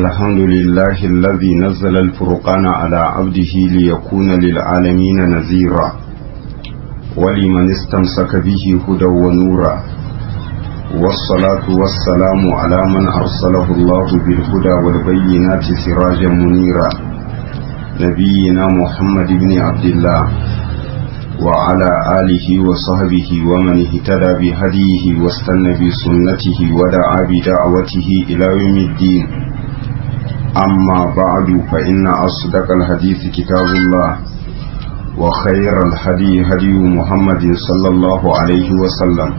الحمد لله الذي نزل الفرقان على عبده ليكون للعالمين نذيرا ولمن استمسك به هدى ونورا والصلاة والسلام على من أرسله الله بالهدى والبينات سراجا منيرا نبينا محمد بن عبد الله وعلى آله وصحبه ومن اهتدى بهديه واستنى بسنته ودعا بدعوته إلى يوم الدين أما بعد فإن أصدق الحديث كتاب الله وخير الهدي هدي محمد صلى الله عليه وسلم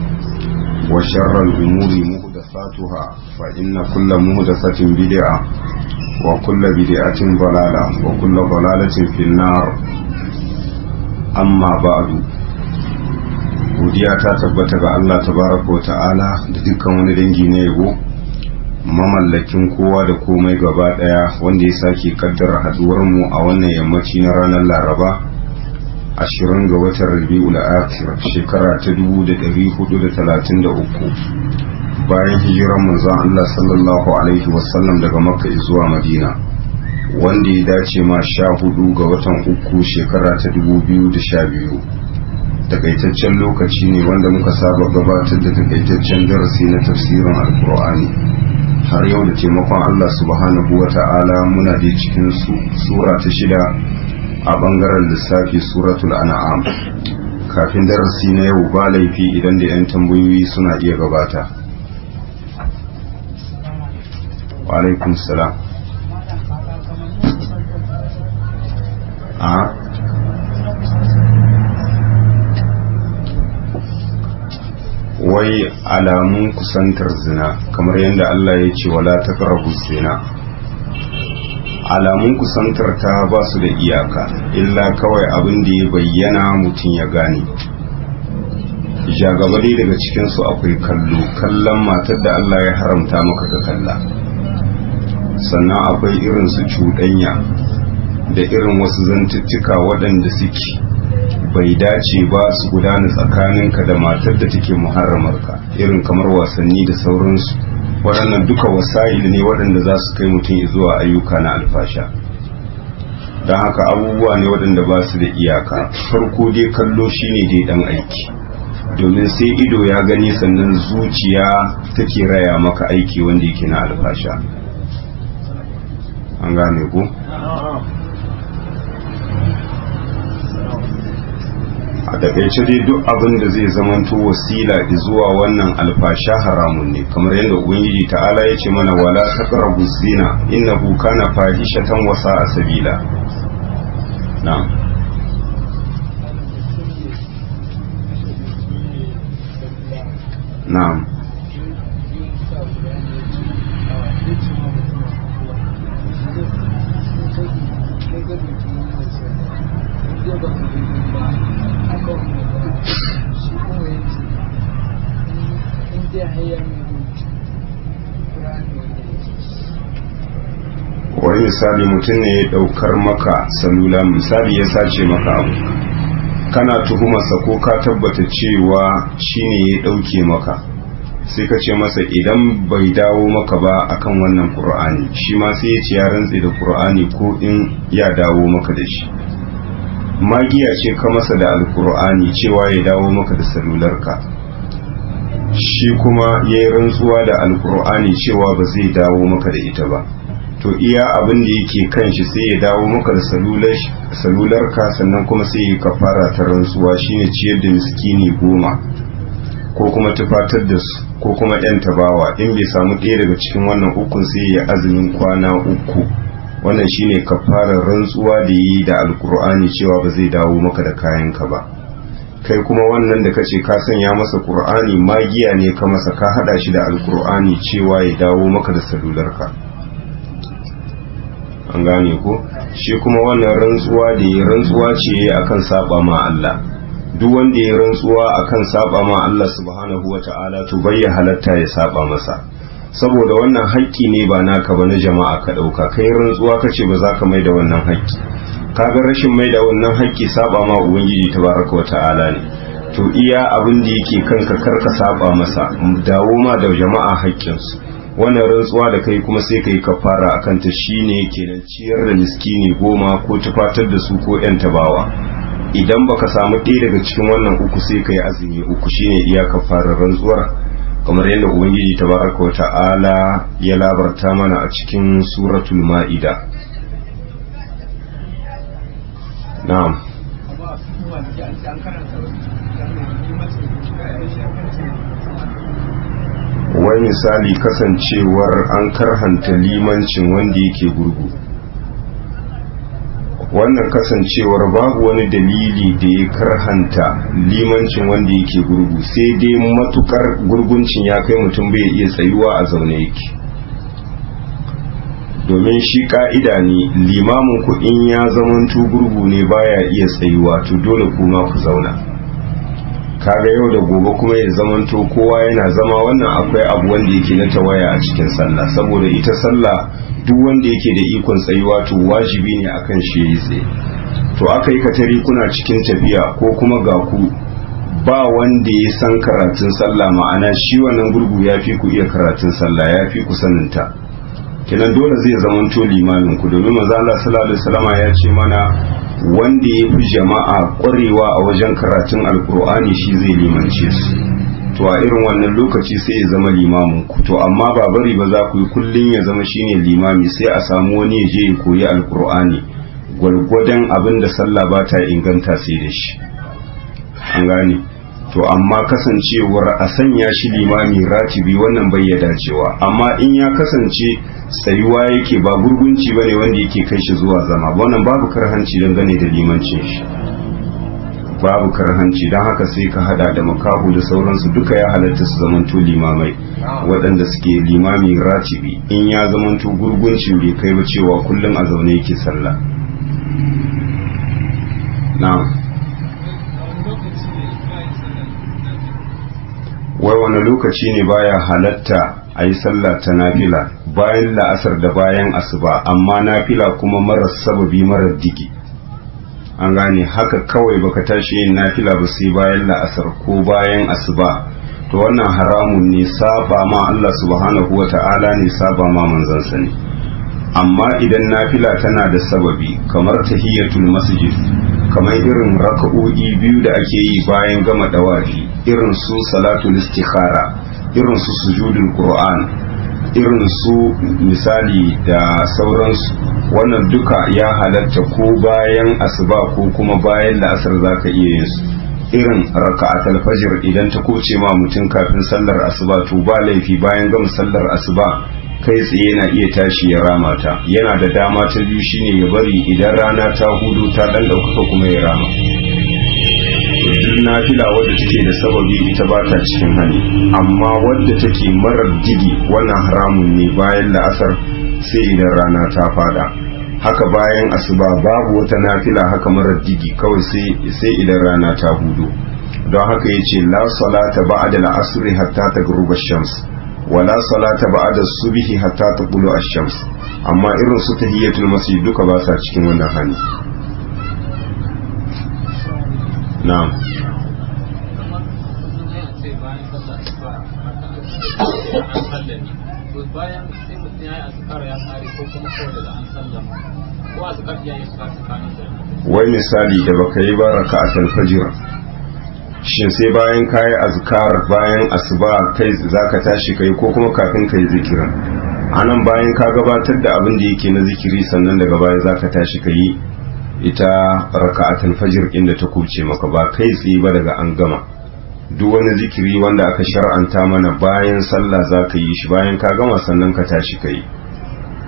وشر الأمور محدثاتها فإن كل محدثة بدعة وكل بدعة ضلالة وكل ضلالة في النار amma ba'du godiya ta tabbata ga Allah tabaraka wa ta'ala da dukkan wani dangi na yabo mamallakin kowa da komai gaba daya wanda ya sake kaddara haduwar mu a wannan yammaci na ranar Laraba 20 ga watan Rabiul Akhir shekara ta 1433 bayan hijiran manzon Allah sallallahu alaihi wasallam daga Makka zuwa Madina wanda ya dace ma 14 ga watan uku shekara ta 2012 takaitaccen lokaci ne wanda muka saba gabatar da takaitaccen darasi na tafsirin alkur'ani har yau da taimakon Allah subhanahu wa ta'ala muna da cikin sura ta 6 a bangaren lissafi suratul an'am kafin darasi na yau ba laifi idan da 'yan tambayoyi suna iya gabata. Wa alaikum salam. Wai alamun kusantar zina kamar yadda Allah ya ce wala taqrabu zina, alamun kusantar ta ba su da iyaka illa kawai abin da ya bayyana mutum ya gane. Jagabari daga cikinsu akwai kallon matar da Allah ya haramta maka ka kalla, sannan akwai irin su cuɗanya da irin wasu zantuttuka waɗanda suke bai dace ba su gudana tsakaninka da matar da take muharramarka, irin kamar wasanni da sauransu. Waɗannan duka wasa'il ne waɗanda za su kai mutum zuwa ayyuka na alfasha. don haka abubuwa ne waɗanda ba su da iyaka. Farko dai kallo shine dai ɗan aiki, domin sai ido ya gani sannan zuciya take raya maka aiki wanda yake na alfasha. An gane ku? A takaice dai duk abin da zai zamanto wasila zuwa wannan alfasha haramun ne, kamar yadda ubangiji ta'ala ya ce mana wala taqrabu zina innahu kana fahishatan wa sa'a sabila. Na'am. Na'am. Wani misali mutum ne ya daukar maka salula, misali ya sace maka abu, kana tuhumarsa ko ka tabbata cewa shine ya dauke maka, sai ka ce masa idan bai dawo maka ba akan wannan Qur'ani, shi ma sai ya ce ya rantse da Qur'ani ko in ya dawo maka da shi. Magiya ce ka masa da alkur'ani cewa ya dawo maka da salularka, shi kuma ya yi rantsuwa da alkur'ani cewa ba zai dawo maka da ita ba. To iya abin da yake kan shi sai ya dawo maka da salularka, sannan kuma sai ya kafara ta rantsuwa, shine ciyar da miskini 10 ko kuma tufatar da su ko kuma ɗan tabawa. In bai samu ɗaya daga cikin wannan ukun sai ya azumin kwana 3. Wannan shine kafarar rantsuwa da yi da alkur'ani cewa ba zai dawo maka da kayanka ba. Kai kuma wannan da kace ka sanya masa qur'ani, magiya ne ka masa, ka hada shi da alkur'ani cewa ya dawo maka da salularka. An gane ko? Shi kuma wannan rantsuwa da yi rantsuwa ce akan saba ma Allah. Duk wanda ya rantsuwa akan saba ma Allah subhanahu wata'ala to bai halatta ya saba masa, saboda wannan haƙƙi ne ba naka ba, na jama'a ka ɗauka. Kai rantsuwa kace ba za ka mai da wannan haƙƙi, kaga rashin mai da wannan haƙƙi saba ma ubangiji tabaraka wata'ala ne. To iya abin da yake kanka karka saba masa, dawo ma da jama'a haƙƙinsu. wannan rantsuwa da kai kuma sai kai kafara akan ta shine kenan ciyar da miskini 10 ko tufatar da su ko yan tabawa. Idan baka samu ɗaya daga cikin wannan uku sai kai azumi 3 shine iya kafarar rantsuwar, kamar yadda ubangiji tabaraka wa ta'ala ya labarta mana a cikin suratul ma'ida. na'am. wai misali kasancewar an karhanta limancin wanda yake gurgu, wannan kasancewar babu wani dalili da ya karhanta limancin wanda yake gurgu, sai dai matukar gurguncin ya kai mutum bai iya tsayuwa a zaune yake, domin shi ka'ida ne limamin ku in ya zamanto gurgu ne baya iya tsayuwa to dole kuma ku zauna. kaga yau da gobe kuma ya zamanto kowa yana zama, wannan akwai abu wanda yake na tawaya a cikin sallah, saboda ita sallah duk wanda yake da ikon tsayuwa to wajibi ne akan shi yayi tsaye. to aka yi katari kuna cikin tafiya ko kuma ga ku ba wanda ya san karatun sallah, ma'ana shi wannan gurgu ya fi ku iya karatun sallah, ya fi ku saninta, kenan dole zai zamanto limamin ku, domin manzo Allah sallallahu alaihi wasallam ya ce mana wanda ya fi jama'a ƙwarewa a wajen karatun alkur'ani shi zai limance su. to a irin wannan lokaci sai ya zama limamin ku, to amma ba bari ba za ku yi kullun ya zama shine limami, sai a samu wani ya je ya koyi alkur'ani gwargwadon abin da sallah ba ta inganta sai da shi, an gane. to amma kasancewar a sanya shi limami ratibi wannan bai ya dacewa, amma in ya kasance tsayuwa yake ba gurgunci ba ne wanda yake kai shi zuwa zama, wannan babu karhanci dangane da limancin shi, babu karhanci. don haka sai ka hada da makahu da sauransu duka ya halatta su zamanto limamai waɗanda suke limami ratibi, in ya zamanto gurguncin bai kai ba cewa kullum a zaune yake sallah. na'am. wai wani lokaci ne baya halatta a yi sallah ta nafila bayan la'asar da bayan asuba, amma nafila kuma marar sababi marar digi, an gane. haka kawai baka tashi yin nafila ba sai bayan la'asar ko bayan asuba, to wannan haramun ne, saba ma Allah subhanahu wa ta'ala ne, saba ma manzansa ne. amma idan nafila tana da sababi kamar tahiyatul masjid, kamar irin raka'o'i 2 da ake yi bayan gama dawafi, irin su salatul istikhara, irin su sujudul qur'an, irin su misali da sauransu, wannan duka ya halatta ko bayan asuba ko kuma bayan la'asar zaka iya yin su. irin raka'atul fajr idan ta kuce ma mutum kafin sallar asuba, to ba laifi bayan gama sallar asuba kai tsaye yana iya tashi ya rama ta. yana da dama ta biyu shine ya bari idan rana ta hudu ta dan ɗaukaka kuma ya rama. duk nafila wadda take da sababi ita ba ta cikin hani, amma wadda take marar digi wannan haramun ne bayan la'asar sai idan rana ta fada. haka bayan asuba babu wata nafila haka marar digi, kawai sai idan rana ta hudu. don haka yace la salata ba'da al-asr hatta taghruba ash-shams wala salata ba'da as-subhi hatta taqulu ash-shams, amma irin su tahiyatul masjid duka ba sa cikin wannan hani. na'am. bayan sai mutum ya yi azkar ya kare ko kuma kawai da an sallama ko azkar ya yi suka tsakanin da wai misali da baka yi ba raka'atul fajr, shin sai bayan kayi azkar bayan asuba kai zaka tashi kai ko kuma kafin kai zikirin? anan bayan ka gabatar da abin da yake na zikiri sannan daga baya zaka tashi kai ita raka'atul fajr inda ta kuce maka, ba kai tsaye ba daga an gama. duk wani zikiri wanda aka shar'anta mana bayan sallah za ka yi shi bayan ka gama sannan ka tashi ka yi.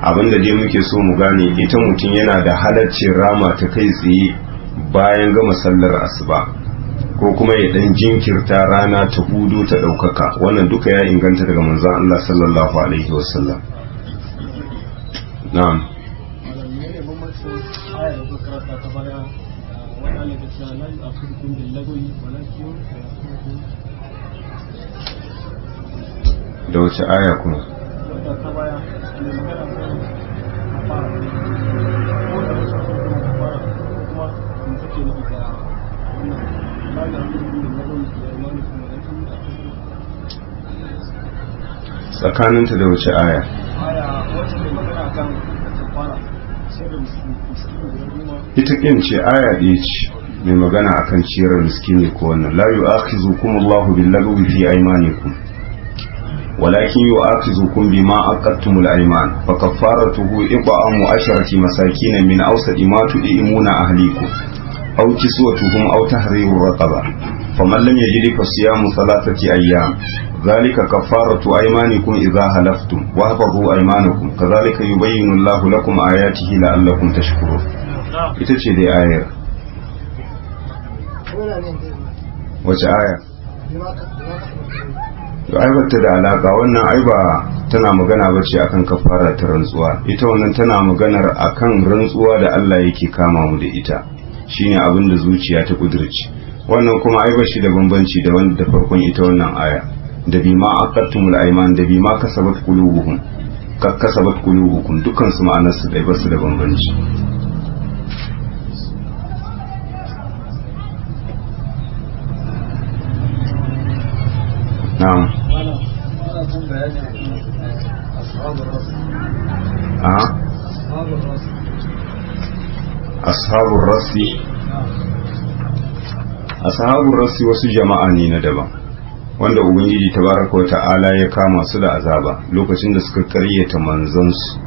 abinda dai muke so mu gane, ita mutum yana da halaccin rama ta kai tsaye bayan gama sallar asuba, ko kuma ya dan jinkirta rana ta hudu ta ɗaukaka, wannan duka ya inganta daga manzon Allah sallallahu alaihi wasallam. na'am. da wace aya kuma? tsakaninta da wace aya? ita kin ce aya ɗaya ce mai magana akan ciyar miskini ko wannan la yu'akhizukum Allahu bil-lagwi fi aymanikum walakin yu'akhizukum bima aqadtumul ayman fa kaffaratuhu it'amu 10 masakin min awsati ma tud'imuna ahlikum aw kiswatuhum aw tahriru raqaba faman lam yajid fa siyamu 3 ayyam ذلك كفارة أيمانكم إذا هلفتم واحفظوا أيمانكم كذلك يبين الله لكم آياته لعلكم تشكرون. ita ce dai ayar. wace aya? da aibarta da alaka wannan aiba tana magana bace akan kafara ta rantsuwa, ita wannan tana maganar akan rantsuwa da Allah yake kama mu da ita, shine abin da zuciya ta kudurci. wannan kuma aiba shi da bambanci da wanda da farkon ita wannan aya, da bima aqattumul ayman da bima kasabat qulubuhum kasabat qulubukum dukkan su ma'anar su dai basu da bambanci. na'am ashabur rasi wasu jama'a ne na daban wanda ubangiji tabaraka wata'ala ya kama su da azaba lokacin da suka karyata manzansu,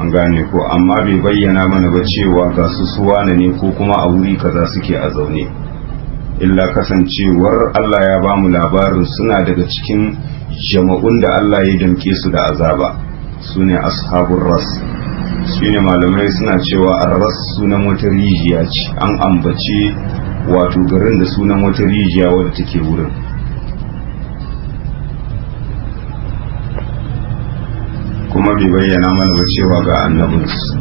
an gane ko, amma bai bayyana mana ba cewa ga su suwana ne ko kuma a wuri kaza suke a zaune, illa kasancewar Allah ya ba mu labarin suna daga cikin jama'un da Allah ya damke su da azaba, su ne ashabur ras. su ne malamai suna cewa arras sunan wata rijiya ce, an ambace wato garin da sunan wata rijiya wadda take wurin. kuma bai bayyana mana ba cewa ga annabinsu.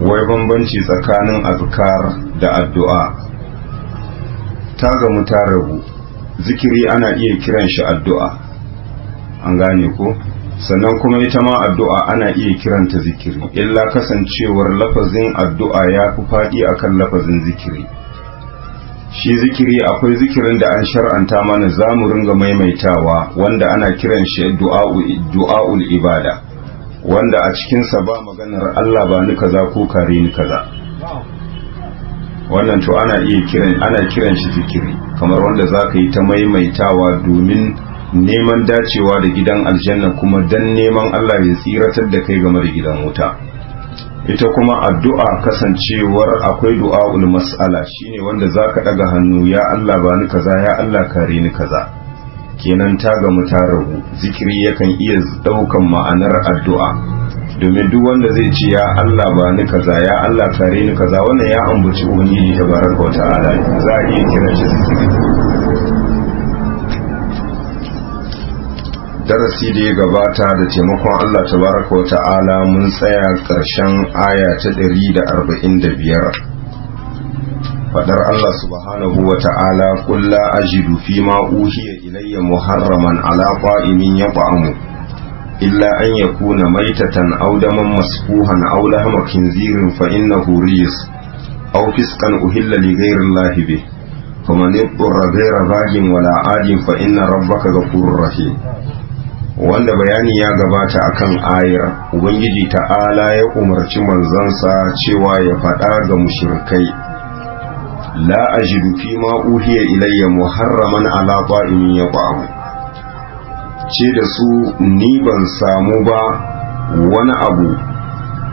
wai bambanci tsakanin azkar da addu'a ta gamu ta rabu. Zikiri ana iya kiran shi addu'a, an gane ko, sannan kuma ita ma addu'a ana iya kiranta zikiri, illa kasancewar lafazin addu'a ya fi faɗi akan lafazin zikiri. Shi zikiri akwai zikirin da an shar'anta mana za mu ringa maimaitawa wanda ana kiran shi du'a'ul ibada, wanda a cikinsa ba maganar Allah ba ni kaza ko kare ni kaza. Wannan to ana kiran shi zikiri, kamar wanda za ka yi ta maimaitawa domin neman dacewa da gidan aljanna kuma dan neman Allah ya tsiratar da kai game da gidan wuta. Ita kuma addu'a kasancewar akwai du'a'ul mas'ala, shine wanda za ka ɗaga hannu, ya Allah ba ni kaza, ya Allah kare ni kaza. Kenan ta gamu ta rabu. Zikiri yakan iya ɗaukan ma'anar addu'a, domin duk wanda zai ce ya Allah ba ni kaza, ya Allah kare ni kaza, wannan ya ambaci ubangiji tabaraka wa ta'ala, za a iya kiran shi zikiri. Darasi da ya gabata da taimakon Allah tabaraka wa ta'ala mun tsaya ƙarshen aya ta 145. Fadar Allah subhanahu wa ta'ala, qul la ajidu fi ma uhiya ilayya muharraman ala qa'imin yat'amu illa an yakuna maytatan aw daman masfuhan aw lahma khinzirin fa innahu rijs aw fisqan uhilla li ghayri Allah bih faman yadhurra ghayra baghin wala adin fa inna rabbaka ghafurur rahim. Wanda bayani ya gabata akan ayar, ubangiji ta'ala ya umarci manzansa cewa ya faɗa ga mushrikai, la ajidu fi ma uhiya ilayya muharraman ala ta'imin yaqa'u, ce da su ni ban samu ba wani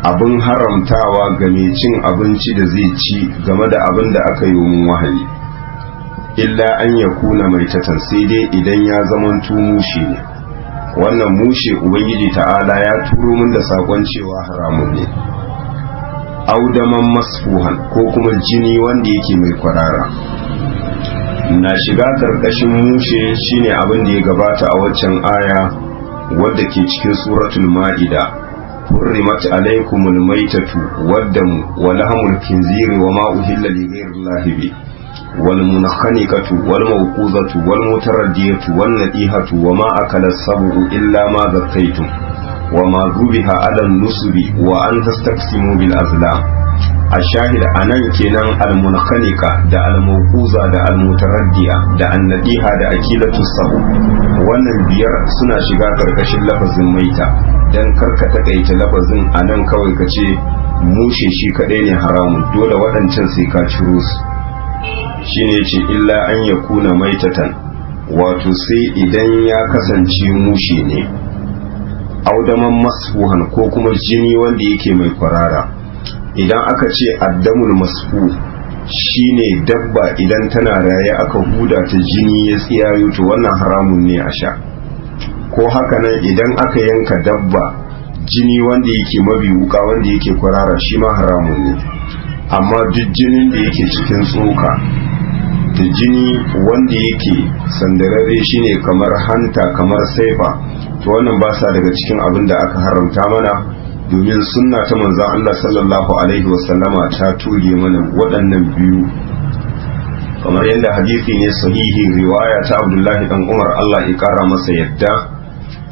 abin haramtawa ga mai cin abinci da zai ci game da abin da aka yi mun wahayi, illa an yakuna maitatan, sai dai idan ya zamanto mushe ne. Wannan mushe ubangiji ta'ala ya turo min da sakon cewa haramun ne, audaman masfuhan ko kuma jini wanda yake mai kwarara. Na shiga karkashin mushe shine abin da ya gabata a waccan aya wadda ke cikin suratul ma'ida, حرمت عليكم الميتة والدم ولحم الخنزير وما أهل لغير الله به والمنخنقة والموقوذة والمتردية والنتيهة وما أكل السبع إلا ما ذكيتم وما ذبح على النصب وأن تستقسموا بالأزلام. الشاهد أنان كنان المنخنقة دا الموقوذة دا المتردية دا النتيهة دا أكيلة السبع wannan biyar suna shiga karkashin lafazin maita dan karka takaita lafazin anan kawai kace mushe shi kadai ne haramun, dole waɗancan sai ka ciro su. shine yace illa an yakuna maitatan, wato sai idan ya kasance mushe ne, audaman masfuhan ko kuma jini wanda yake mai kwarara. Idan aka ce addamul masfu shine dabba idan tana raye aka huda ta jini ya tsiyayo, to wannan haramun ne a sha. ko haka nan idan aka yanka dabba jini wanda yake mabi wuka wanda yake kwarara shi ma haramun ne. Amma duk jinin da yake cikin tsoka da jini wanda yake sandararre shine kamar hanta kamar saifa, to wannan ba sa daga cikin abin da aka haramta mana, domin sunna ta manzon Allah sallallahu alaihi wasallama ta tuge mana waɗannan biyu, kamar yadda hadisi ne sahihi riwaya ta Abdullahi dan Umar Allah ya kara masa yadda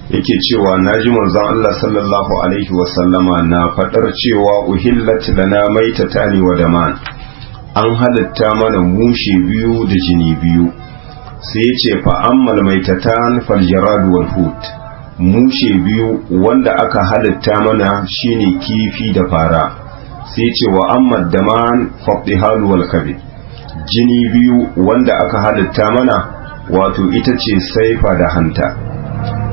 yake cewa naji manzon Allah sallallahu alaihi wasallama na fadar cewa uhillat lana maitatani wa daman, an halitta mana mushe biyu da jini biyu. sai ya ce fa ammal maitatan fal jarad wal hut, mushe biyu wanda aka halitta mana shine kifi da fara. sai ya ce wa ammad daman faqihal wal kabid, jini biyu wanda aka halitta mana wato ita ce saifa da hanta.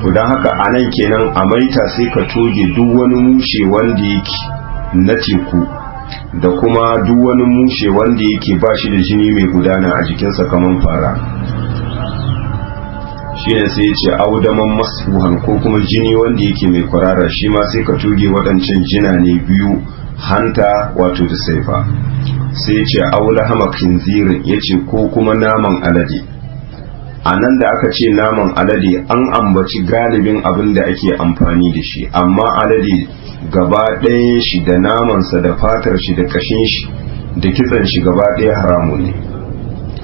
to don haka anan kenan a maita sai ka toge duk wani mushe wanda yake na teku da kuma duk wani mushe wanda yake ba shi da jini mai gudana a jikinsa kamar fara. shine sai ya ce audaman masfuhan ko kuma jini wanda yake mai kwarara, shi ma sai ka toge waɗancan jina ne biyu, hanta wato da saifa. sai ce aula hama kinzirin, ya ce ko kuma naman alade. a nan da aka ce naman alade an ambaci galibin abin da ake amfani da shi, amma alade gaba ɗayan shi da namansa da fatar shi da kashin shi da kitsan shi gaba ɗaya haramun ne.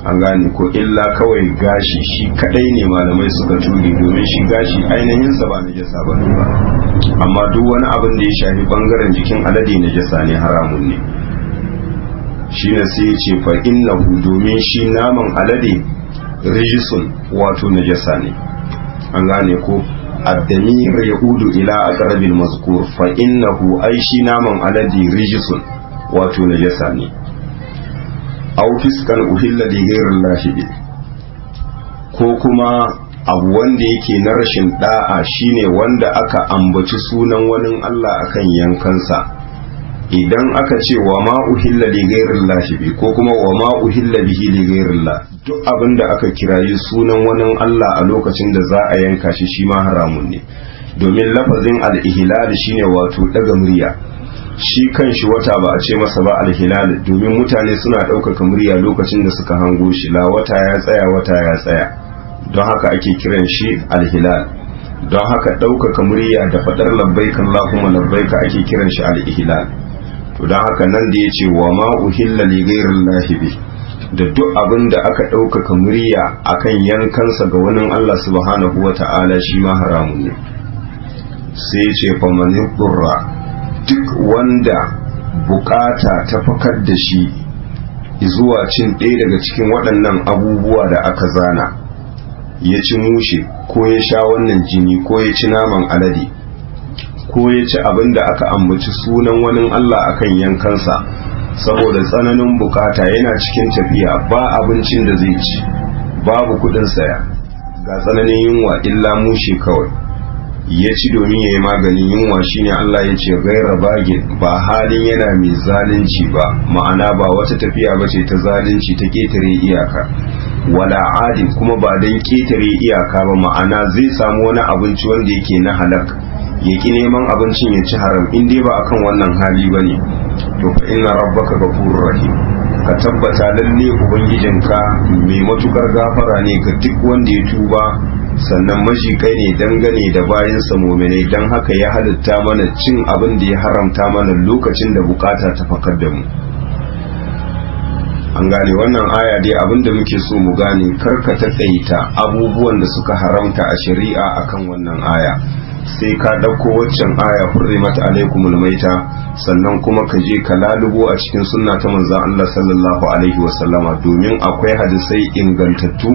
an gane ko illa kawai gashi shi kadai ne malamai suka ture, domin shi gashi ainihinsa ba najasa ba ne ba, amma duk wani abin da ya shafi bangaren jikin alade najasa ne, haramun ne. shine sai ya ce fa innahu, domin shi naman alade rijisun wato najasa ne. an gane ko addamir yaudu ila aqrabil mazkur, fa innahu ai shi naman alade rijisun wato najasa ne. aw fiskan uhilla li ghayrillahi bi, ko kuma abu wanda yake na rashin da'a shine wanda aka ambaci sunan wani Allah akan yankansa. idan aka ce wa ma uhilla li ghayrillahi bi ko kuma wa ma uhilla bihi li ghayrillah, duk abinda aka kirayi sunan wani Allah a lokacin da za a yanka shi shi ma haramun ne, domin lafazin al-ihlal shine wato daga murya. shi kanshi wata ba a ce masa ba al-hilal, domin mutane suna ɗaukaka murya lokacin da suka hango shi, la wata ya tsaya wata ya tsaya, don haka ake kiran shi al-hilal. don haka ɗaukaka murya da faɗar labbaika Allahumma labbaika ake kiran shi al-ihlal. to don haka nan da ya ce wa ma uhilla li ghayrillahi bi, da duk abin da aka ɗaukaka murya akan yankansa ga wani Allah subhanahu wa ta'ala shi ma haramun ne. sai ya ce fa man yurra, duk wanda bukata ta fakar da shi zuwa cin ɗaya daga cikin waɗannan abubuwa da aka zana, ya ci mushe ko ya sha wannan jini ko ya ci naman alade ko ya ci abin da aka ambaci sunan wani Allah akan yankansa, saboda tsananin bukata yana cikin tafiya ba abincin da zai ci, babu kudin saya, ga tsananin yunwa illa mushe kawai ya ci domin ya yi maganin yunwa, shine Allah ya ce gaira bagin, ba halin yana mai zalunci ba, ma'ana ba wata tafiya ba ce ta zalunci ta ketare iyaka, wala adin kuma ba don ketare iyaka ba, ma'ana zai samu wani abinci wanda yake na halak ya ki neman abincin ya ci haram, in dai ba akan wannan hali ba ne, to fa inna rabbaka ghafurur rahim, ka tabbata lalle ubangijinka mai matukar gafara ne ga duk wanda ya tuba sannan majikai ne dangane da bayansa mu'minai, don haka ya halitta mana cin abin da ya haramta mana lokacin da bukata ta fakar da mu. An gane wannan aya dai abin da muke so mu gane, karka taƙaita abubuwan da suka haramta a shari'a akan wannan aya, sai ka ɗauko waccan aya hurrimat alaikumul maita, sannan kuma ka je ka lalubo a cikin sunna ta manzon Allah sallallahu alaihi wasallama, domin akwai hadisai ingantattu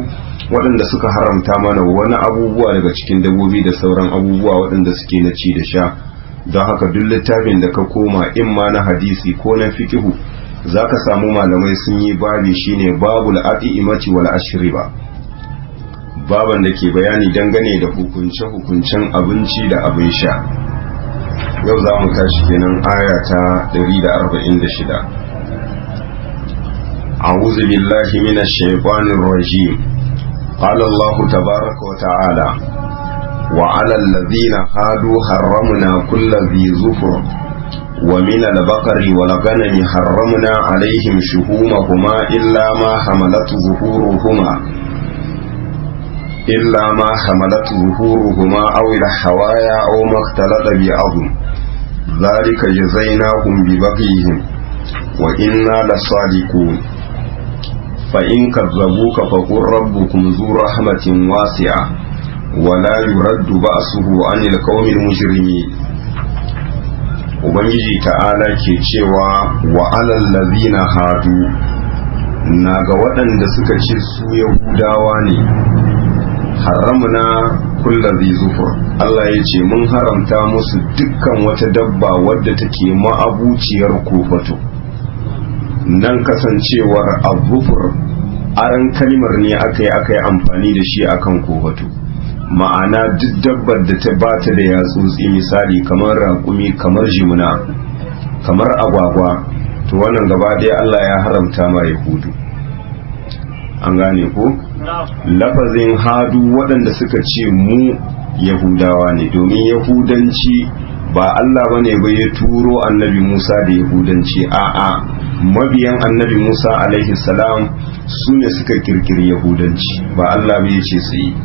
waɗanda suka haramta mana wani abubuwa daga cikin dabbobi da sauran abubuwa waɗanda suke na ci da sha. Don haka duk littafin da ka koma in ma na hadisi ko na fiqhu zaka samu malamai sun yi babi shine babul a'imati wal ashriba, baban da ke bayani dangane da hukunce-hukuncen abinci da abin sha. Yau za mu tashi kenan aya ta 146. A'udhu billahi minash shaitanir rajim. Qala Allah tabaaraka wa ta'ala: wa 'alal ladhina hadu harramna kulla dhi zufur wa min al-baqari wal ghanami harramna 'alayhim shuhumahuma illa ma hamalat zuhuruhuma إلا ما حملت ظهورهما أو الحوايا أو ما اختلط بعظم ذلك جزيناهم ببغيهم وإنا لصادقون فإن كذبوك فقل ربكم ذو رحمة واسعة ولا يرد بأسه عن القوم المجرمين. Ubangiji ta'ala ke cewa wa alal ladhina hadu, na ga waɗanda suka ce su Yahudawa ne, haramna kulla zai zufur, Allah ya ce mun haramta musu dukkan wata dabba wadda take ma'abuciyar kofato. Nan kasancewar azufur aran kalmar ne aka yi amfani da shi akan kofato, ma'ana duk dabbar da ta bata da yatsotsi, misali kamar raƙumi, kamar jimuna, kamar agwagwa, to wannan gaba ɗaya Allah ya haramta ma Yahudu. An gane ko? Lafazin hadu waɗanda suka ce mu Yahudawa ne, domin Yahudanci ba Allah bane ba ya turo annabi Musa da Yahudanci, a'a mabiyan annabi Musa alaihi salam su ne suka kirkiri Yahudanci, ba Allah bai ce su yi.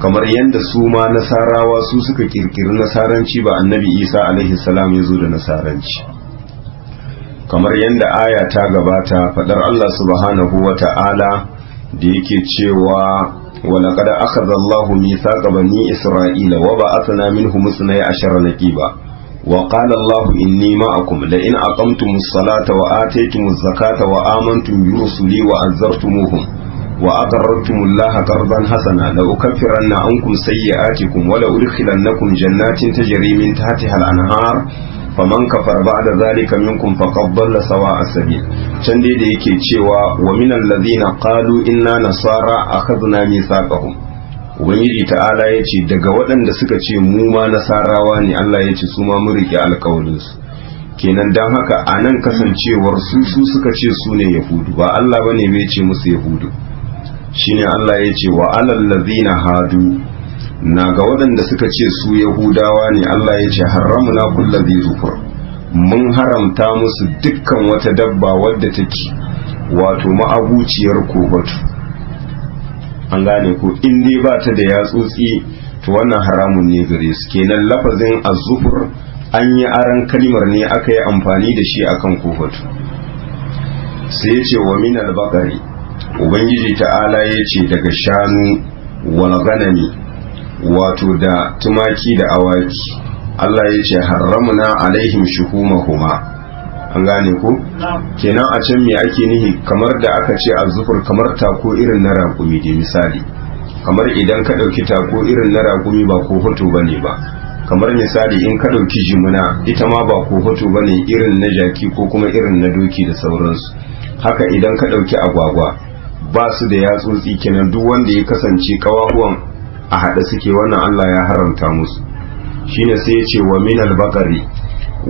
Kamar yadda su ma Nasarawa su suka kirkiri Nasaranci, ba annabi Isa alaihi salam ya zo da Nasaranci. Kamar yadda aya ta gabata, faɗar Allah subhanahu wa ta'ala da yake cewa walaqad akhadha Allahu mithaqa bani Isra'ila wa ba'athna minhum 12 naqiba wa qala Allahu inni ma'akum la in aqamtumus salata wa ataytumuz zakata wa amantum bi rusuli wa azzartumuhum wa aqarrtumullaha qardan hasana la ukaffiranna ankum sayyi'atikum wa la udkhilannakum jannatin tajri min tahtiha al-anhar faman kafar ba'da zalika minkum faqad dalla sawa'a sabil. Can dai da yake cewa wa minal ladhina qalu inna nasara akhadna mithaqahum, ubangiji ta'ala yace daga waɗanda suka ce mu ma nasarawa ne, Allah yace su ma mun rike alƙawarin su. Kenan dan haka anan kasancewar su suka ce su ne yahudu, ba Allah bane bai ce musu yahudu. Shine Allah yace wa alal ladhina hadu, na ga waɗanda suka ce su Yahudawa ne, Allah ya ce haramna kulla zai zufur, mun haramta musu dukkan wata dabba wadda take wato ma'abuciyar kofatu. An gane ko, in dai ba ta da yatsotsi to wannan haramun ne gare su. Kenan lafazin azufur an yi aran kalmar ne aka yi amfani da shi akan kofatu. Sai ya ce wa min al-baqari, ubangiji ta'ala ya ce daga shanu wal ganami, wato da tumaki da awaki, Allah ya ce haramna alaihim shuhumahuma. An gane ko? Kenan a can me ake nihi, kamar da aka ce azzufur kamar tako irin na raƙumi da misali, kamar idan ka ɗauki tako irin na raƙumi ba ko hoto bane ba, kamar misali in ka ɗauki jimuna ita ma ba ko hoto bane irin na jaki ko kuma irin na doki da sauransu. Haka idan ka ɗauki agwagwa ba su da yatsotsi, kenan duk wanda ya kasance kawahuwan a haɗe suke, wannan Allah ya haramta musu. Shine sai ya ce wa minal bakari,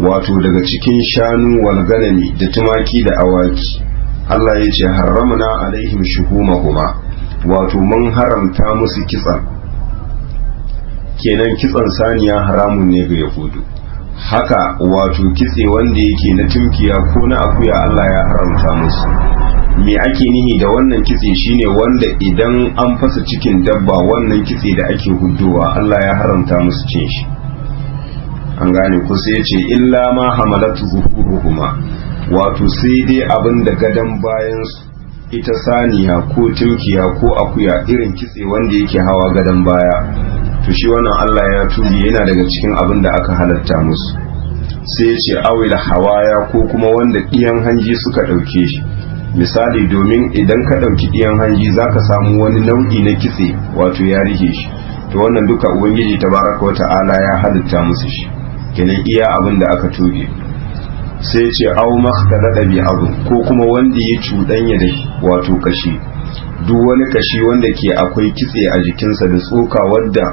wato daga cikin shanu wal ganami da tumaki da awaki, Allah ya ce haramna alaihim shuhumahuma, wato mun haramta musu kitsan. Kenan kitsan saniya haramun ne ga Yahudu. Haka wato kitse wanda yake na tunkiya ko na akuya Allah ya haramta musu. me ake nihi da wannan kitse shine wanda idan an fasa cikin dabba wannan kitse da ake huddowa Allah ya haramta musu cin shi an gane ko sai ya ce illa ma hamalatu zuhuruhuma wato sai dai abin da gadan bayan ita saniya ko tunkiya ko akuya irin kitse wanda yake hawa gadan baya to shi wannan Allah ya tubi yana daga cikin abin da aka halatta musu sai ya ce awil hawaya ko kuma wanda ɗiyan hanji suka ɗauke shi misali domin idan ka ɗauki ɗiyan hanji za ka samu wani nau'i na kitse wato ya rike shi to wannan duka ubangiji tabaraka wa ta'ala ya halitta musu shi kenan iya abin da aka toge sai ce au makhtalada bi abu ko kuma wanda ya cuɗanya da wato kashi duk wani kashi wanda ke akwai kitse a jikinsa da tsoka wadda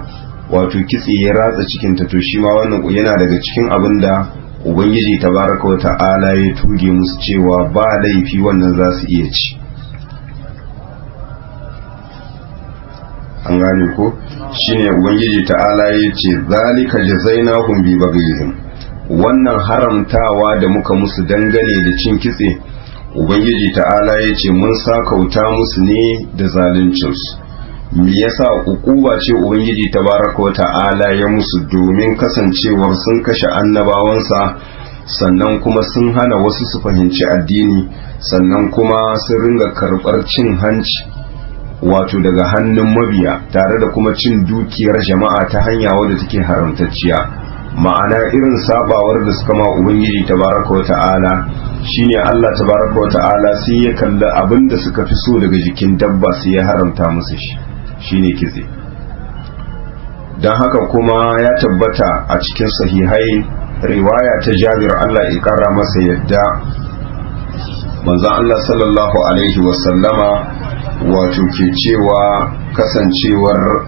wato kitse ya ratsa cikinta to shi ma wannan yana daga cikin abin da ubangiji tabaraka wa ta'ala ya tuge musu cewa ba laifi wannan za su iya ci an gane ko shine ubangiji ta'ala ya ce zalika jazainahum bi baghihim wannan haramtawa da muka musu dangane da cin kitse ubangiji ta'ala ya ce mun sakauta musu ne da zaluncinsu me yasa ukuba ce ubangiji tabaraka wa ta'ala ya musu domin kasancewar sun kashe annabawansa sannan kuma sun hana wasu su fahimci addini sannan kuma sun ringa karɓar cin hanci wato daga hannun mabiya tare da kuma cin dukiyar jama'a ta hanya wadda take haramtacciya ma'ana irin sabawar da suka ma ubangiji tabaraka wa ta'ala shine Allah tabaraka wa ta'ala sai ya kalli abin da suka fi so daga jikin dabba sai ya haramta musu shi shine kitse don haka kuma ya tabbata a cikin sahihai riwaya ta Jabir Allah ya kara masa yadda manzon Allah sallallahu alaihi wasallama wato ke cewa kasancewar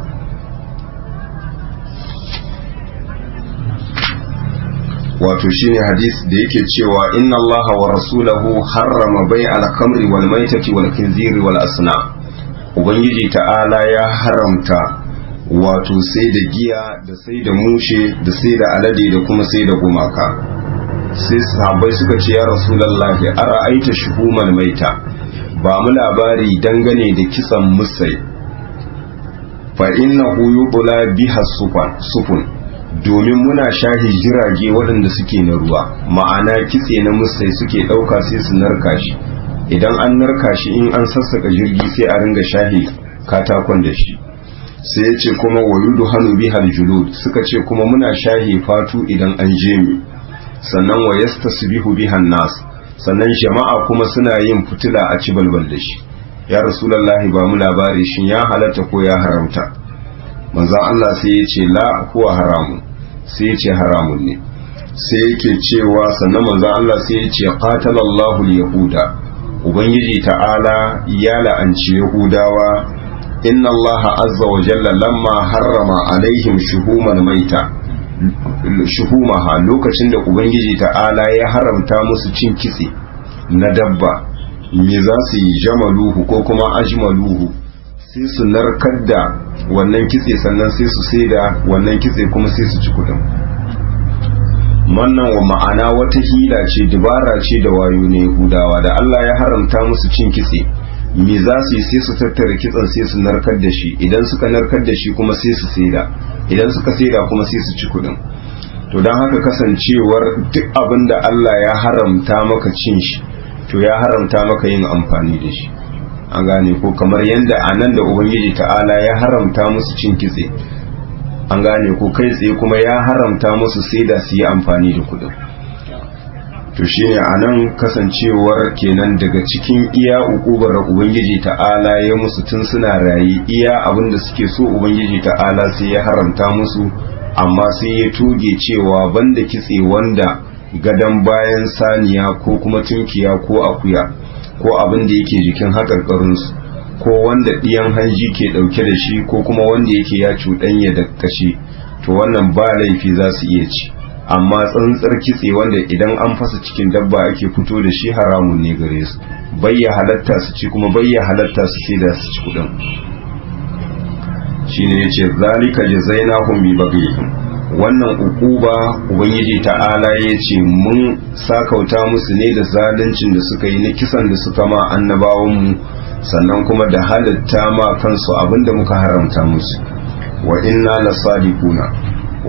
wato shine hadis da yake cewa inna Allaha wa rasulahu harrama bai'al khamri wal maitati wal khinziri wal asna ubangiji ta'ala ya haramta wato sai da giya da sai da mushe da sai da alade da kuma sai da gumaka sai sahabbai suka ce ya rasulullahi ara'aita shuhumal maita ba mu labari dangane da kisan musai fa innahu yubla biha sufun domin muna shahi jirage waɗanda suke na ruwa ma'ana kitse na musai suke ɗauka sai su narka shi idan an narka shi in an sassaka jirgi sai a ringa shahi katakon da shi sai ya ce kuma wayudu hannu bihal julud suka ce kuma muna shahi fatu idan an jemi sannan wa yastasbihu bihan nas sannan jama'a kuma suna yin fitila a ci balbal da shi ya rasulullahi ba mu labari shin ya halatta ko ya haramta manzon Allah sai ya ce la huwa haramun sai ya ce haramun ne sai yake cewa sannan manzon Allah sai ya ce qatalallahu al-yahuda ubangiji ta'ala ya la'anci yahudawa inna Allah azza wa jalla lamma harrama alaihim shuhumaha lokacin da ubangiji ta'ala ya haramta musu cin kitse na dabba me za su yi jamaluhu ko kuma ajmaluhu sai su narkar da wannan kitse sannan sai su saida wannan kitse kuma sai su ci kudin wannan wa ma'ana wata hila ce dubara ce da wayo ne Yahudawa da Allah ya haramta musu cin kitse me za su yi sai su tattara kitsen sai su narkar da shi idan suka narkar da shi kuma sai su saida idan suka saida kuma sai su ci kudin to don haka kasancewar duk abin da Allah ya haramta maka cin shi to ya haramta maka yin amfani da shi an gane ko kamar yadda a nan da ubangiji ta'ala ya haramta musu cin kitse an gane ko kai tsaye kuma ya haramta musu sai da su yi amfani da kudin to shine a nan kasancewar kenan daga cikin iya ukubar da ubangiji ta'ala ya musu tun suna rayi iya abin da suke so ubangiji ta'ala sai ya haramta musu amma sai ya tuge cewa banda kitse wanda gadan bayan saniya ko kuma tunkiya ko akuya ko abin da yake jikin haƙarƙarinsu ko wanda ɗiyan hanji ke ɗauke da shi ko kuma wanda yake ya cuɗanya da kashi to wannan ba laifi za su iya ci amma tsantsar kitse wanda idan an fasa cikin dabba ake fito da shi haramun ne gare su bayya halatta su ci kuma bayya halatta su sai da su ci kuɗin shine yace zalika jazainahum bi baghihim wannan ukuba ubangiji ta'ala ya ce mun sakauta musu ne da zaluncin da suka yi na kisan da suka ma annabawanmu sannan kuma da halitta ma kansu abinda muka haramta musu wa inna lasadiquna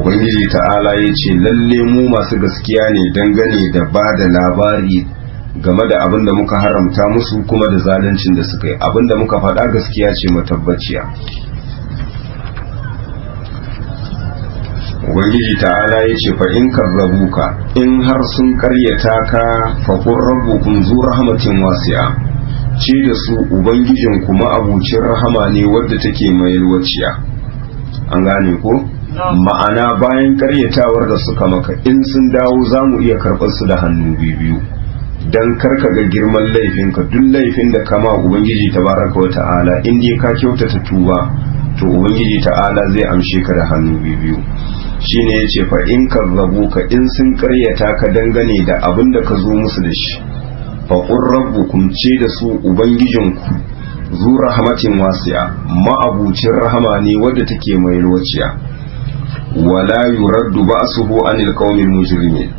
ubangiji ta'ala ya ce lalle mu masu gaskiya ne dangane da ba da labari game da abinda muka haramta musu kuma da zaluncin da suka yi abinda muka faɗa gaskiya ce matabbaciya. ubangiji ta'ala ya ce fa in karrabuka in har sun karyata ka fa qur rabbukum zu rahmatin wasi'a ce da su ubangijin kuma abucin rahama ne wadda take mai yalwaciya an gane ko ma'ana bayan karyatawar da suka maka in sun dawo zamu iya karɓar su da hannu biyu dan karka ga girman laifinka duk laifin da kama ubangiji tabaraka wa ta'ala in dai ka kyautata tuba to ubangiji ta'ala zai amshe ka da hannu biyu shine yace fa in kazzabuka in sun karyata ka dangane da abin da ka zo musu da shi fa qur rabbukum ce da su ubangijinku zu rahmatin wasi'a ma'abucin rahama ne wadda take mai yalwaciya wala yuraddu ba'suhu anil qaumil mujrimin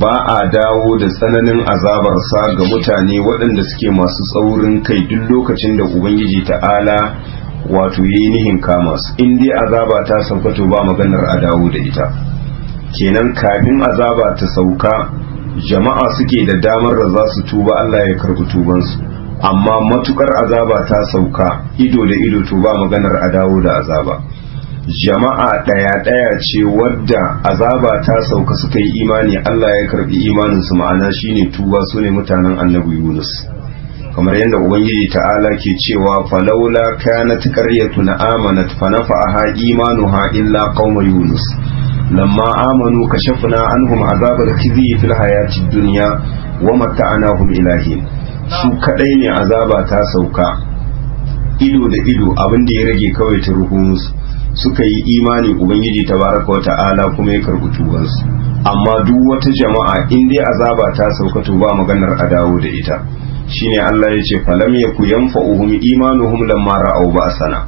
ba a dawo da tsananin azabarsa ga mutane waɗanda suke masu tsaurin kai duk lokacin da ubangiji ta'ala wato yi nihin kama su in dai azaba ta sauka to ba maganar a dawo da ita kenan kafin azaba ta sauka jama'a suke da damar da za su tuba Allah ya karbi tubansu amma matukar azaba ta sauka ido da ido to ba maganar a dawo da azaba jama'a ɗaya ce wadda azaba ta sauka suka yi imani Allah ya karbi imaninsu ma'ana shine tuba su ne mutanen annabi Yunus kamar yadda ubangiji ta'ala ke cewa falaula kanat qaryatun amanat fanafa'aha imanuha illa qauma yunus lamma amanu kashafna anhum azabal khizi fil hayatid dunya wa mata'nahum ilahin su kadai ne azaba ta sauka ido da ido abin da ya rage kawai ta ruhunsu suka yi imani ubangiji tabaraka wa ta'ala kuma ya karbi tubansu amma duk wata jama'a in dai azaba ta sauka to ba maganar a dawo da ita shine Allah ya ce falam yaku yanfa'uhum imanuhum lamma ra'aw ba'sana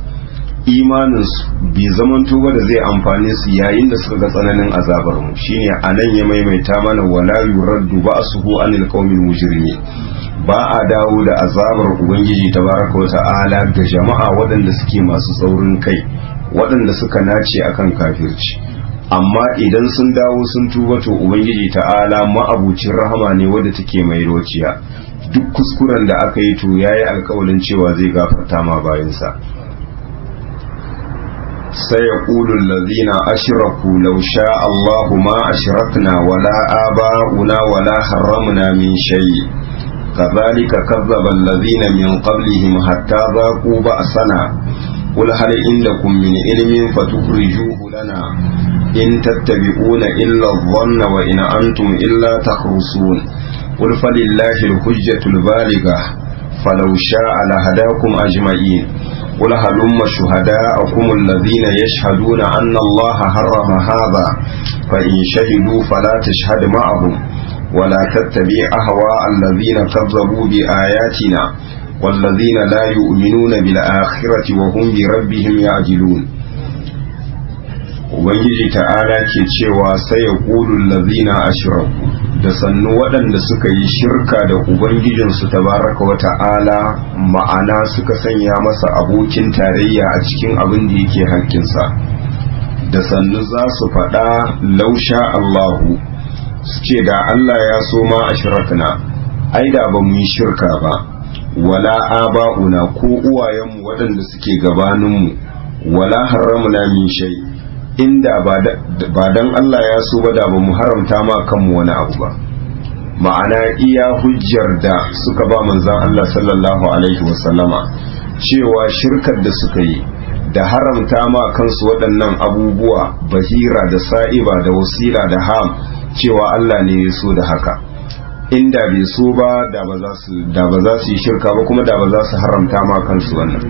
imanin su bai zaman tuba da zai amfane su yayin da suka ga tsananin azabar mu shine anan ya maimaita mana wala yuraddu ba'suhu anil qaumil mujrimin ba a dawo da azabar ubangiji tabaraka wa ta'ala ga jama'a waɗanda suke masu tsaurin kai waɗanda suka nace akan kafirci amma idan sun dawo sun tuba to ubangiji ta'ala ma'abucin rahama ne wadda take mai rociya duk kuskuren da aka yi to yayi alƙawarin cewa zai gafarta ma bayansa sai ya ƙulu allazina ashraku law sha Allahu ma ashrakna wala aba'una wala harramna min shay kadhalika kazzaba allazina min qablihim hatta dhaqu ba'sana qul hal indakum min ilmin fatukhrijuhu lana in tattabi'una illa adh-dhanna wa in antum illa takhrusun قل فلله الحجة البالغة فلو شاء لهداكم أجمعين قل هلم شهداءكم الذين يشهدون أن الله حرم هذا فإن شهدوا فلا تشهد معهم ولا تتبع أهواء الذين كذبوا بآياتنا والذين لا يؤمنون بالآخرة وهم بربهم يعدلون ubangiji ta'ala ke cewa sai ya ƙulun lazina ashiraku da sannu waɗanda suka yi shirka da ubangijinsu tabaraka wa ta'ala ma'ana suka sanya masa abokin tarayya a cikin abin da yake hakkinsa da sannu za su faɗa lausha Allahu su ce da Allah ya so ma ashirakna ai da ba mu yi shirka ba wala aba'una ko uwayenmu waɗanda suke gabaninmu wala haramna min shay inda ba dan Allah ya so ba da ba mu haramta ma kanmu wani abu ba ma'ana iya hujjar da suka ba manzon Allah sallallahu alaihi wasallama cewa shirkar da suka yi da haramta ma kansu waɗannan abubuwa bahira da sa'iba da wasila da ham cewa Allah ne ya so da haka inda bai so ba da ba za su yi shirka ba kuma da ba za su haramta ma kansu wannan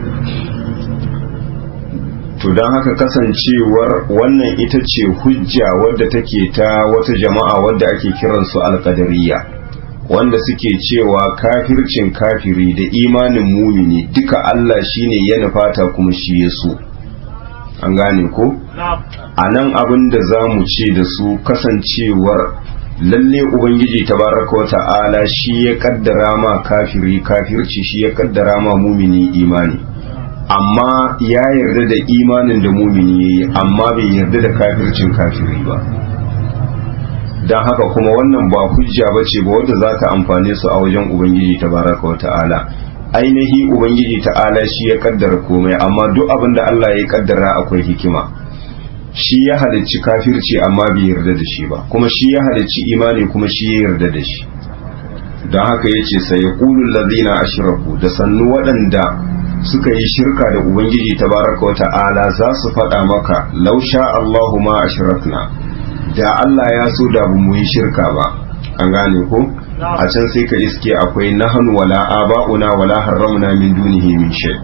to don haka kasancewar wannan ita ce hujja wadda take ta wata jama'a wadda ake kiransu alƙadariya wanda suke cewa kafircin kafiri da imanin mumini duka Allah shine ya nufata kuma shi ya so an gane ko a nan abin da za mu ce da su kasancewar lalle ubangiji tabaraka wa ta'ala shi ya kaddara ma kafiri kafirci, shi ya kaddara ma mumini imani, amma ya yarda da imanin da mumini yayi amma bai yarda da kafircin kafiri ba. don haka kuma wannan ba hujja bace ba wadda za ta amfane su a wajen ubangiji tabaraka wa ta'ala. Ainihi ubangiji ta'ala shi ya kaddara komai, amma duk abin da Allah ya kaddara akwai hikima. Shi ya halicci kafirci amma bai yarda da shi ba, kuma shi ya halicci imani kuma shi ya yarda da shi. don haka yace sai yaqulul ladina ashraku, da sannu waɗanda suka yi shirka da ubangiji tabaraka wa ta'ala za su faɗa maka law sha Allahu ma ashrakna, da Allah ya so da mu yi shirka ba. An gane ko a can sai ka iske akwai nahnu wala aba'una wala harramna min dunihi min shay,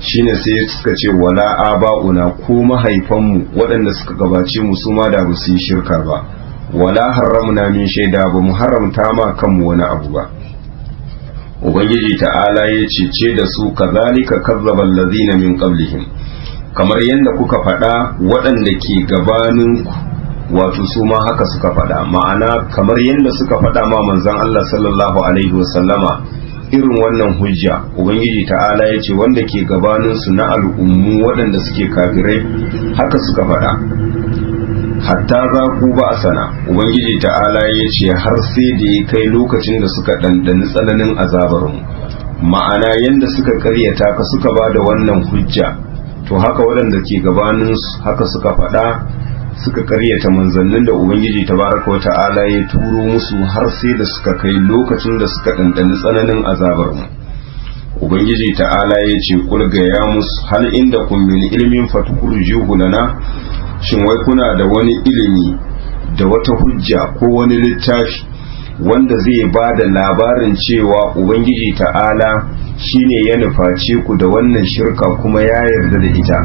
shine sai suka ce wala aba'una ko mahaifanmu waɗanda suka gabace mu su ma da ba su yi shirka ba, wala harramna min shay, da ba mu haramta ma kanmu wani abu ba. Ubangiji ta'ala ya ce da su kazalika kazzaba allazina min qablihim, kamar yadda kuka faɗa waɗanda ke gabaninku, wato su ma haka suka faɗa, ma'ana kamar yadda suka faɗa ma manzon Allah sallallahu alaihi wasallama irin wannan hujja. Ubangiji ta'ala ya ce wanda ke gabaninsu na al'ummu waɗanda suke kafirai haka suka faɗa. Hatta za ku ba a sana, Ubangiji ta'ala ya ce har sai da ya kai lokacin da suka ɗanɗani tsananin azabarmu, ma'ana yadda suka karyata ka suka ba da wannan hujja, to haka waɗanda ke gabaninsu haka suka faɗa, suka karyata manzannin da Ubangiji tabaraka wa ta'ala ya turo musu har sai da suka kai lokacin da suka ɗanɗani tsananin azabarmu. Ubangiji ta'ala ya ce kul ga ya musu hal inda kun min ilmin fatukhrijuhu lana, shin wai kuna da wani ilimi da wata hujja ko wani littafi wanda zai ba da labarin cewa Ubangiji ta'ala shine ya nuface ku da wannan shirka kuma ya yarda da ita?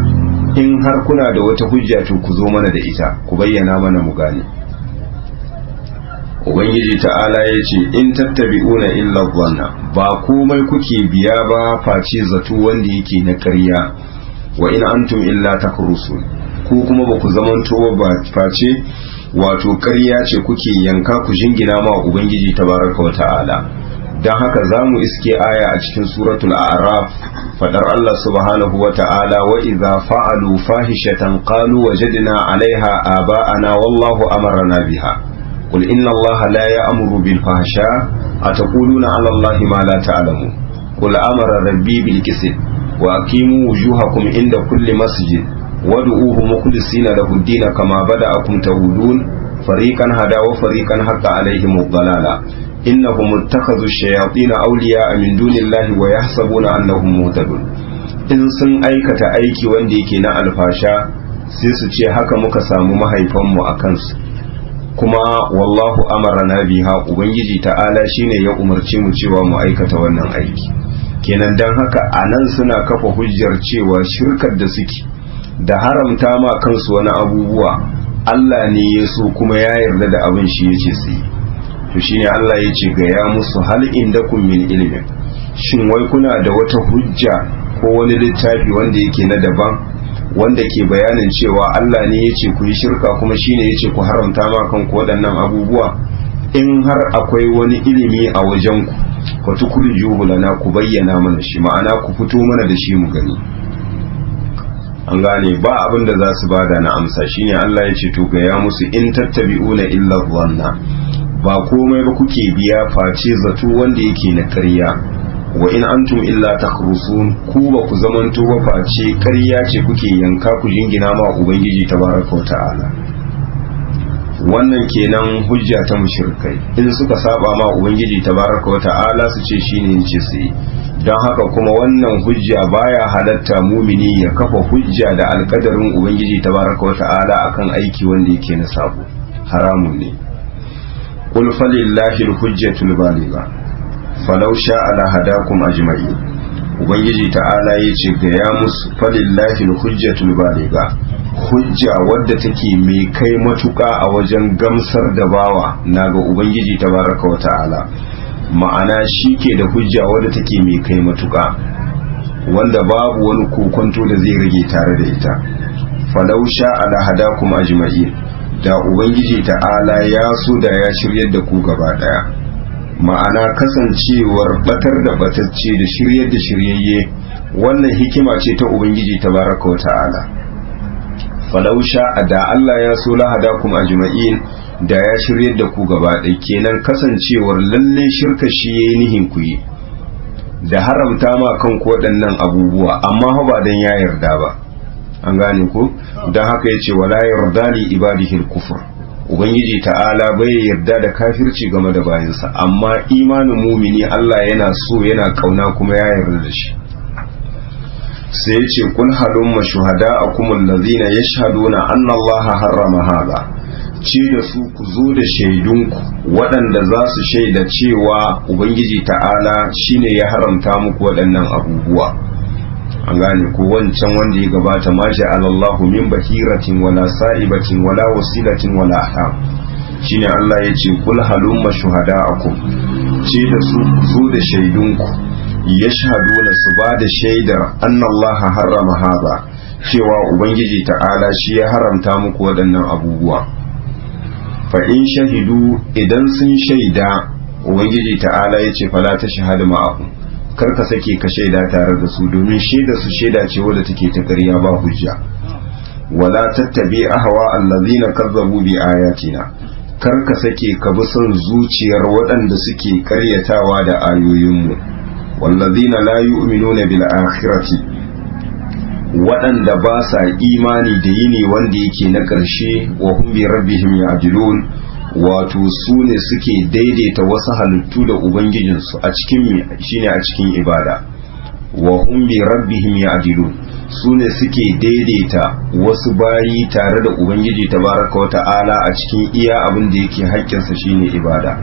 In har kuna da wata hujja to ku zo mana da ita, ku bayyana mana mu gane. Ubangiji ta'ala ya ce in tattabi'una illa dhanna, ba komai kuke biya ba face zato wanda yake na ƙarya, wa in antum illa takrusun, ku kuma ba ku zamanto ba face wato ƙarya ce kuke yanka ku jingina ma Ubangiji tabaraka wa ta'ala. don haka za mu iske aya a cikin suratul a'raf fadar Allah subhanahu wa ta'ala wa idza fa'alu fahishatan qalu wajadna 'alayha aba'ana wallahu amarna biha qul inna Allaha la ya'muru bil fahsha ataquluna 'ala Allahi ma la ta'lamun qul amara rabbi bil qist wa aqimu wujuhakum inda kulli masjid wad'uuhu mukhlisina lahu ad-din kama bada'akum ta'udun fariqan hada wa fariqan haqqa 'alayhim ad-dalala innahum ittakhadhu ash-shayatin awliya'a min dunillahi wa yahsabuna annahum muhtadun. In sun aikata aiki wanda yake na alfasha sai su ce haka muka samu mahaifanmu a kansu, kuma wallahu amarna biha, ubangiji ta'ala shine ya umarci mu cewa mu aikata wannan aiki. Kenan dan haka anan suna kafa hujjar cewa shirkar da suke da haramta ma kansu wani abubuwa Allah ne ya so kuma ya yarda da abin shi yace su yi. To shine Allah ya ce ga ya musu hal indakum min ilmin, shin wai kuna da wata hujja ko wani littafi wanda yake na daban wanda ke bayanin cewa Allah ne ya ce ku yi shirka kuma shine ya ce ku haramta ma kanku waɗannan abubuwa? In har akwai wani ilimi a wajenku ku tukhrijuhu lana, ku bayyana mana shi, ma'ana ku fito mana da shi mu gani. An gane ba abin da za su bada na amsa. Shine Allah ya ce to ga ya musu in tattabi'una illa dhanna, ba komai ba kuke biya face zato wanda yake na ƙarya, wa in antum illa takhrusun, ku ba ku zamanto ba face ƙarya ce kuke yanka ku jingina ma Ubangiji tabaraka wa ta'ala. Wannan kenan hujja ta mushrikai, in suka saba ma Ubangiji tabaraka wa ta'ala su ce shine yace sai. Don haka kuma wannan hujja baya halatta mumini ya kafa hujja da alƙadarin Ubangiji tabaraka wa ta'ala akan aiki wanda yake na sabo, haramun ne. قل فلله الحجة البالغة فلو شاء لهداكم أجمعين. Ubangiji ta'ala ya ce ga ya musu falillahi alhujjatul baligha, hujja wadda take mai kai matuƙa a wajen gamsar da bawa na ga Ubangiji tabaraka wa ta'ala, ma'ana shi ke da hujja wadda take mai kai matuƙa wanda babu wani kokonto da zai rage tare da ita. falau sha'a lahadakum ajma'in, da ubangiji ta'ala ya so da ya shiryar da ku gaba daya. Ma'ana kasancewar batar da batacce da shiryar da shiryayye wannan hikima ce ta ubangiji tabaraka wa ta'ala. falau sha'a da Allah ya so lahadakum ajma'in, da ya shiryar da ku gaba ɗaya. Kenan kasancewar lalle shirka shi yayi nihin ku yi da haramta ma kanku waɗannan abubuwa, amma ba dan ya yarda ba, an gane ko. dan haka yace wala yarda li ibadihi al-kufr, ubangiji ta'ala bai yarda da kafirci game da bayinsa, amma imanin mumini Allah yana so yana kauna kuma ya yarda da shi. sai yace kul halumma shuhada'akum allazina yashhaduna anna Allah harrama hadha, ce da su ku zo da shaidunku waɗanda za su shaida cewa ubangiji ta'ala shine ya haramta muku waɗannan abubuwa. an gane ko wancan wanda ya gabata ma ja'alallahu min bahiratin wala sa'ibatin wala wasilatin wala aham, shine Allah ya ce kul halumma shuhada'akum, ce da su ku zo da shaidunku yashhaduna, su ba da shaidar annallaha harrama hadha, cewa ubangiji ta'ala shi ya haramta muku waɗannan abubuwa. fa in shahidu, idan sun shaida, ubangiji ta'ala ya ce fala ta shahada ma'ahum, kar ka sake ka shaida tare da su, domin shaida su shaida ce wadda take ta ƙarya ba hujja. wala tattabi ahwa allazina kazzabu bi ayatina, kar ka sake ka bi son zuciyar waɗanda suke ƙaryatawa da ayoyinmu. wallazina la yu'minuna bil akhirati, waɗanda ba sa imani da yini wanda yake na ƙarshe. wa hum bi rabbihim ya'dilun, wato su ne suke daidaita wasu halittu da ubangijinsu a cikin shine a cikin ibada. wa hum bi rabbihim ya'dilun, su ne suke daidaita wasu bayi tare da ubangiji tabaraka wa ta'ala a cikin iya abin da yake haƙƙinsa shine ibada.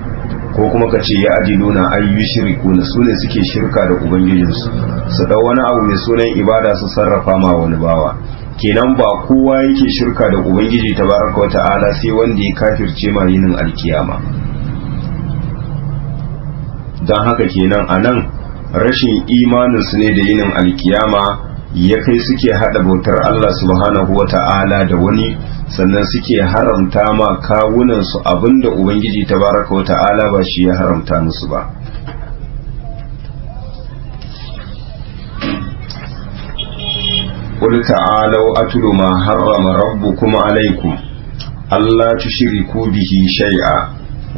ko kuma ka ce ya adiluna ay yushrikuna, su ne suke shirka da ubangijinsu, su dau wani abu mai sunan ibada su sarrafa ma wani bawa. kenan ba kowa yake shirka da ubangiji tabaraka wa ta'ala sai wanda ya kafirce ma yinin alkiyama. dan haka kenan anan rashin imanin su ne da yinin alkiyama ya kai suke hada bautar Allah subhanahu wa ta'ala da wani, sannan suke haramta ma kawunansu abinda ubangiji tabaraka wa ta'ala ba shi ya haramta musu ba. qul ta'alu atlu ma harrama rabbukum alaykum alla tushriku bihi shay'a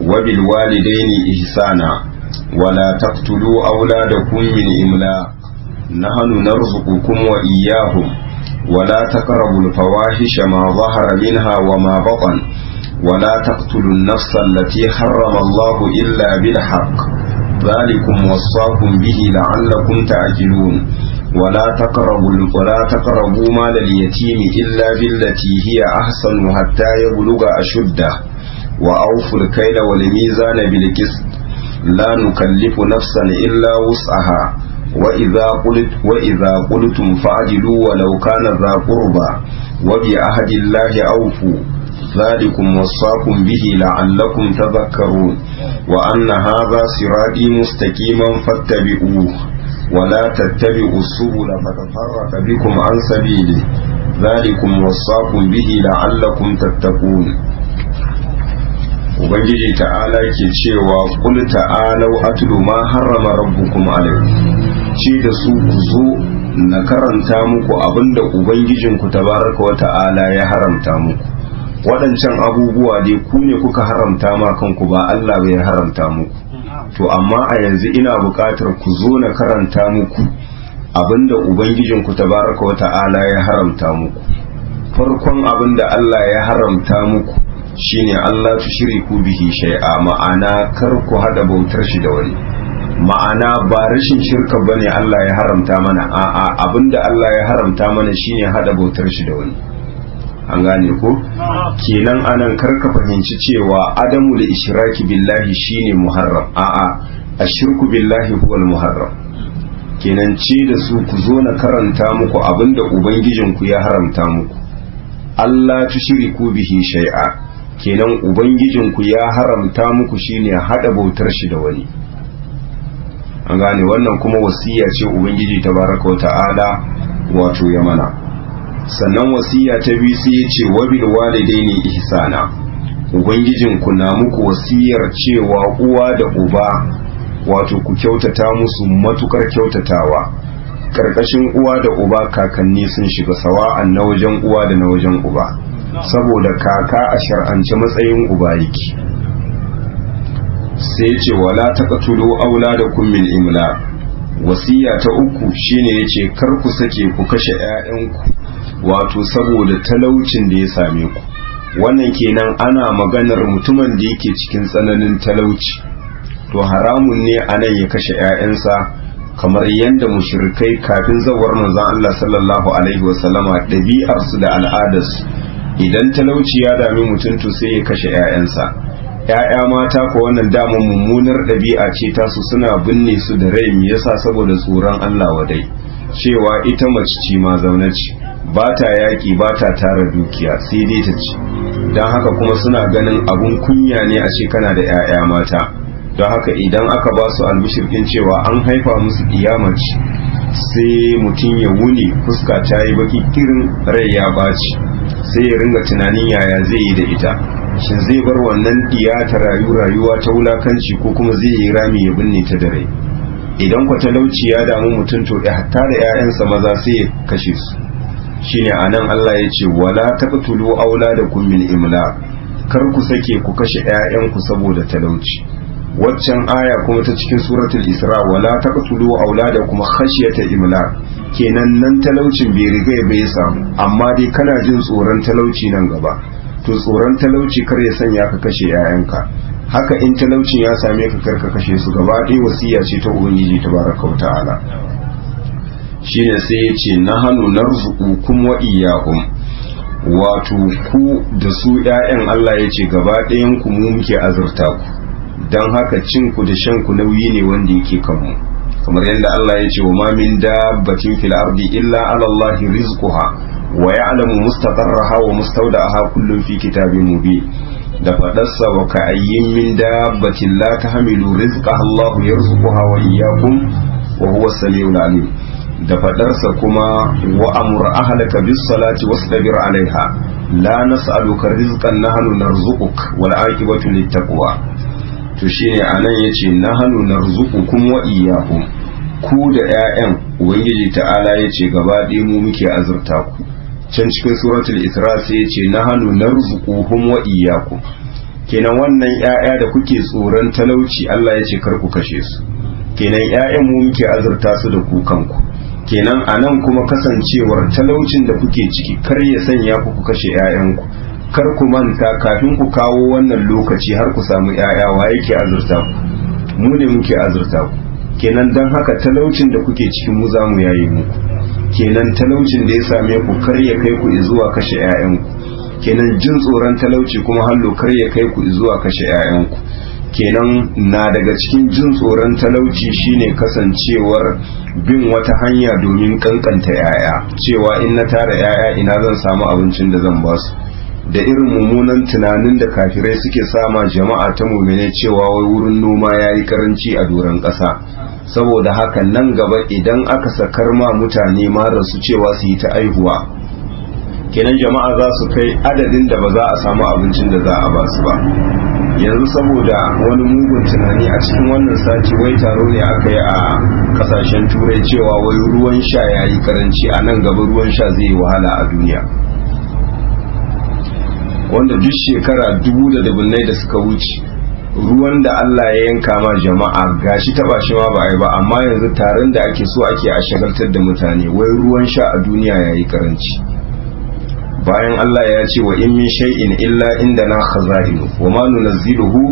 wa bil walidayni ihsana wa la taqtulu awladakum min imlaq nahnu narzuqukum wa iyyahum ولا تقربوا الفواحش ما ظهر منها وما بطن ولا تقتلوا النفس التي حرم الله إلا بالحق ذلكم وصاكم به لعلكم تعقلون ولا تقربوا مال اليتيم إلا بالتي هي أحسن حتى يبلغ أشده وأوفوا الكيل والميزان بالقسط لا نكلف نفسا إلا وسعها وإذا قلتم فعدلوا ولو كان ذا قربى وبعهد الله أوفوا ذلكم وصاكم به لعلكم تذكرون وأن هذا صراطي مستقيما فاتبعوه ولا تتبعوا السبل فتفرق بكم عن سبيله ذلكم وصاكم به لعلكم تتقون. Ubangiji ta'ala ke cewa qul ta'alu atlu ma harrama rabbukum alaykum, ce da su ku zo na karanta muku abinda ubangijinku tabaraka wa ta'ala ya haramta muku. waɗancan abubuwa dai ku ne kuka haramta ma kanku ba Allah bai haramta muku. To amma a yanzu ina buƙatar ku zo na karanta muku abinda ubangijinku tabaraka wa ta'ala ya haramta muku. Farkon abinda Allah ya haramta muku shine Allah tushriku bihi shay'a, ma'ana kar ku hada bautar shi da wani. Ma'ana ba rashin shirka bane Allah ya haramta mana, a'a abinda Allah ya haramta mana shine hada bautar shi da wani. An gane ko? Kenan anan kar ka fahimci cewa adamu da ishraki billahi shine muharram, a'a ashirku billahi huwal muharram. Kenan ce da su ku zo na karanta muku abinda ubangijinku ya haramta muku. Allah tushriku bihi shay'a, kenan ubangijinku ya haramta muku shine hada bautar shi da wani. An gane wannan kuma wasiya ce ubangiji tabaraka wa ta'ala wato ya mana. sannan wasiya ta biyu sai ya ce wabil walidaini ihsana, ubangijinku na muku wasiyar cewa uwa da uba wato ku kyautata musu matukar kyautatawa. Karkashin uwa da uba kakanni sun shiga sawa'an na wajen uwa da na wajen uba, saboda kaka a shar'ance matsayin uba yake. Sai ce wala taqtulu auladakum min imla. Wasiya ta uku shine yace kar ku sake ku kashe ƴaƴanku wato saboda talaucin da ya same ku. Wannan kenan ana maganar mutumin da yake cikin tsananin talauci, to haramun ne anan ya kashe ƴaƴansa, kamar yadda mushrikai kafin zawar manzon Allah sallallahu alaihi wasallama ɗabi'arsu da al'adarsu idan talauci ya dami mutum to sai ya kashe ƴaƴansa. ƴaƴa mata ko wannan daman mummunar ɗabi'a ce tasu, suna binne su da rai. Me yasa? saboda tsoron Allah wadai, cewa ita mace ce ma zaune ce, ba ta yaƙi ba ta tara dukiya sai dai ta ci. don haka kuma suna ganin abun kunya ne a ce kana da ƴaƴa mata. don haka idan aka ba su albishirkin cewa an haifa musu kiyamaci, sai mutum ya wuni fuska ta yi baki kirin, rai ya baci, sai ya ringa tunanin yaya zai yi da ita, shin zai bar wannan diya ta rayuwa ta wulakanci ko kuma zai yi rami ya binne ta da rai. Idan kwa talauci ya damu mutum to hatta da 'ya'yansa maza sai ya kashe su. Shine anan Allah ya ce wala taqtulu auladakum min imla, kar ku sake ku kashe 'ya'yanku saboda talauci. Waccan aya kuma ta cikin suratul Isra wala taqtulu auladakum khashyata imlaq, kenan nan talaucin bai riga bai samu, amma dai kana jin tsoron talauci nan gaba, to tsoron talauci kar ya sanya ka kashe 'ya'yanka. Haka in talaucin ya same ka kar ka kashe su, gaba ɗaya wasiya ce ta ubangiji tabaraka wa ta'ala. Shine sai ya ce nahanu narzuqukum wa iyyahum, wato ku da su 'ya'yan Allah ya ce gaba ɗayan ku mu muke azurta ku, don haka cin ku da shan ku nauyi ne wanda yake kanmu, kamar yadda Allah ya ce wa ma min dabbatin fil ardi illa ala Allah rizquha wa ya'lamu mustaqarraha wa mustawda'aha kullun fi kitabin mubin. Da fadarsa wa ka'ayyin min dabbatin la tahmilu rizqaha Allah yarzuquha wa iyyakum wa huwa as-sami'ul alim. Da fadarsa kuma wa amur ahlaka bis salati wastabir alaiha la nas'aluka rizqan nahnu narzuquk wal aqibatu lit taqwa. To shine anan yace nahnu narzuqukum wa iyyakum, ku da ƴaƴan ubangiji ta'ala yace gaba ɗaya mu muke azurta ku. Can cikin suratul Isra sai yace nahnu narzuquhum wa iyyakum, kenan wannan ƴaƴa da kuke tsoron talauci Allah yace kar ku kashe su, kenan ƴaƴan mu muke azurta su da ku kanku. Kenan anan kuma kasancewar talaucin da kuke ciki kar ya sanya ku kashe ƴaƴanku. Kar ku manta kafin ku kawo wannan lokaci har ku samu ƴaƴa wa yake azurta ku? Mu ne muke azurta ku. Kenan dan haka talaucin da kuke cikin mu za mu yayi muku. Kenan talaucin da ya same ku kar ya kai ku zuwa kashe ƴaƴanku. Kenan jin tsoron talauci kuma hallo kar ya kai ku zuwa kashe ƴaƴanku. Kenan na daga cikin jin tsoron talauci shine kasancewar bin wata hanya domin kankanta ƴaƴa, cewa in na tara ƴaƴa ina zan samu abincin da zan basu. Da irin mummunan tunanin da kafirai suke sama jama'a ta mumine cewa wai wurin noma ya yi karanci a doron ƙasa, saboda haka nan gaba idan aka sakar ma mutane mara su cewa su yi ta aihuwa, kenan jama'a za su kai adadin da ba za a samu abincin da za a ba su ba. Yanzu saboda wani mugun tunani a cikin wannan sati wai taro ne aka yi a kasashen turai cewa wai ruwan sha ya yi karanci, a nan gaba ruwan sha zai yi wahala a duniya, wanda duk shekara dubu da dubunnai da suka wuce ruwan da Allah ya yanka ma jama'a gashi taba shi ma ba a yi ba, amma yanzu taron da ake so ake a shagaltar da mutane wai ruwan sha a duniya yayi karanci, bayan Allah ya ce wa in min shay'in illa indana khaza'inu wa ma nunazziluhu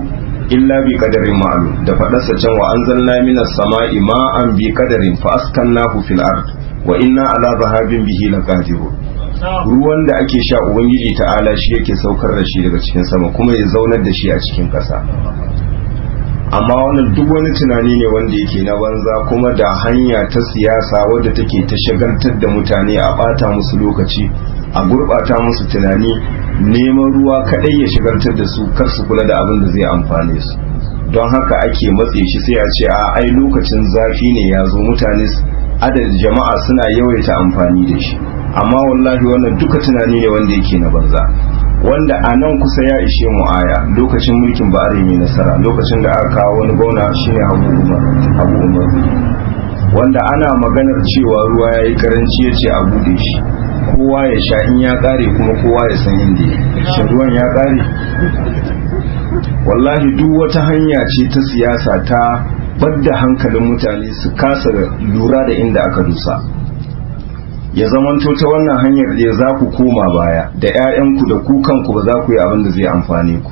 illa bi qadarin ma'lum. Da fadarsa can wa anzalna minas sama'i ma'an bi qadarin fa askannahu fil ard wa inna ala dhahabin bihi laqadirun. Ruwan da ake sha ubangiji ta'ala shi yake saukar da shi daga cikin sama kuma ya zaunar da shi a cikin ƙasa. Amma wannan duk wani tunani ne wanda yake na banza, kuma da hanya ta siyasa wadda take ta shagaltar da mutane, a bata musu lokaci, a gurbata musu tunani, neman ruwa kadai ya shagaltar da su, kar su kula da abin da zai amfane su. Don haka ake matse shi sai a ce a ai lokacin zafi ne ya zo, mutane adadin jama'a suna yawaita amfani da shi, amma wallahi wannan duka tunani ne wanda yake na banza, wanda a nan kusa ya ishe mu aya lokacin mulkin Ba'are mai nasara, lokacin da aka kawo wani gwamna shine Abu Umar, wanda ana maganar cewa ruwa ya yi karanci ya ce a bude shi kowa ya sha, in ya kare kuma kowa ya san inda shi ruwan ya kare. Wallahi duk wata hanya ce ta siyasa ta badda hankalin mutane su kasa lura da inda aka dusa, ya zamanto ta wannan hanyar da za ku koma baya da 'ya'yanku da ku kanku ba za ku yi abin da zai amfane ku,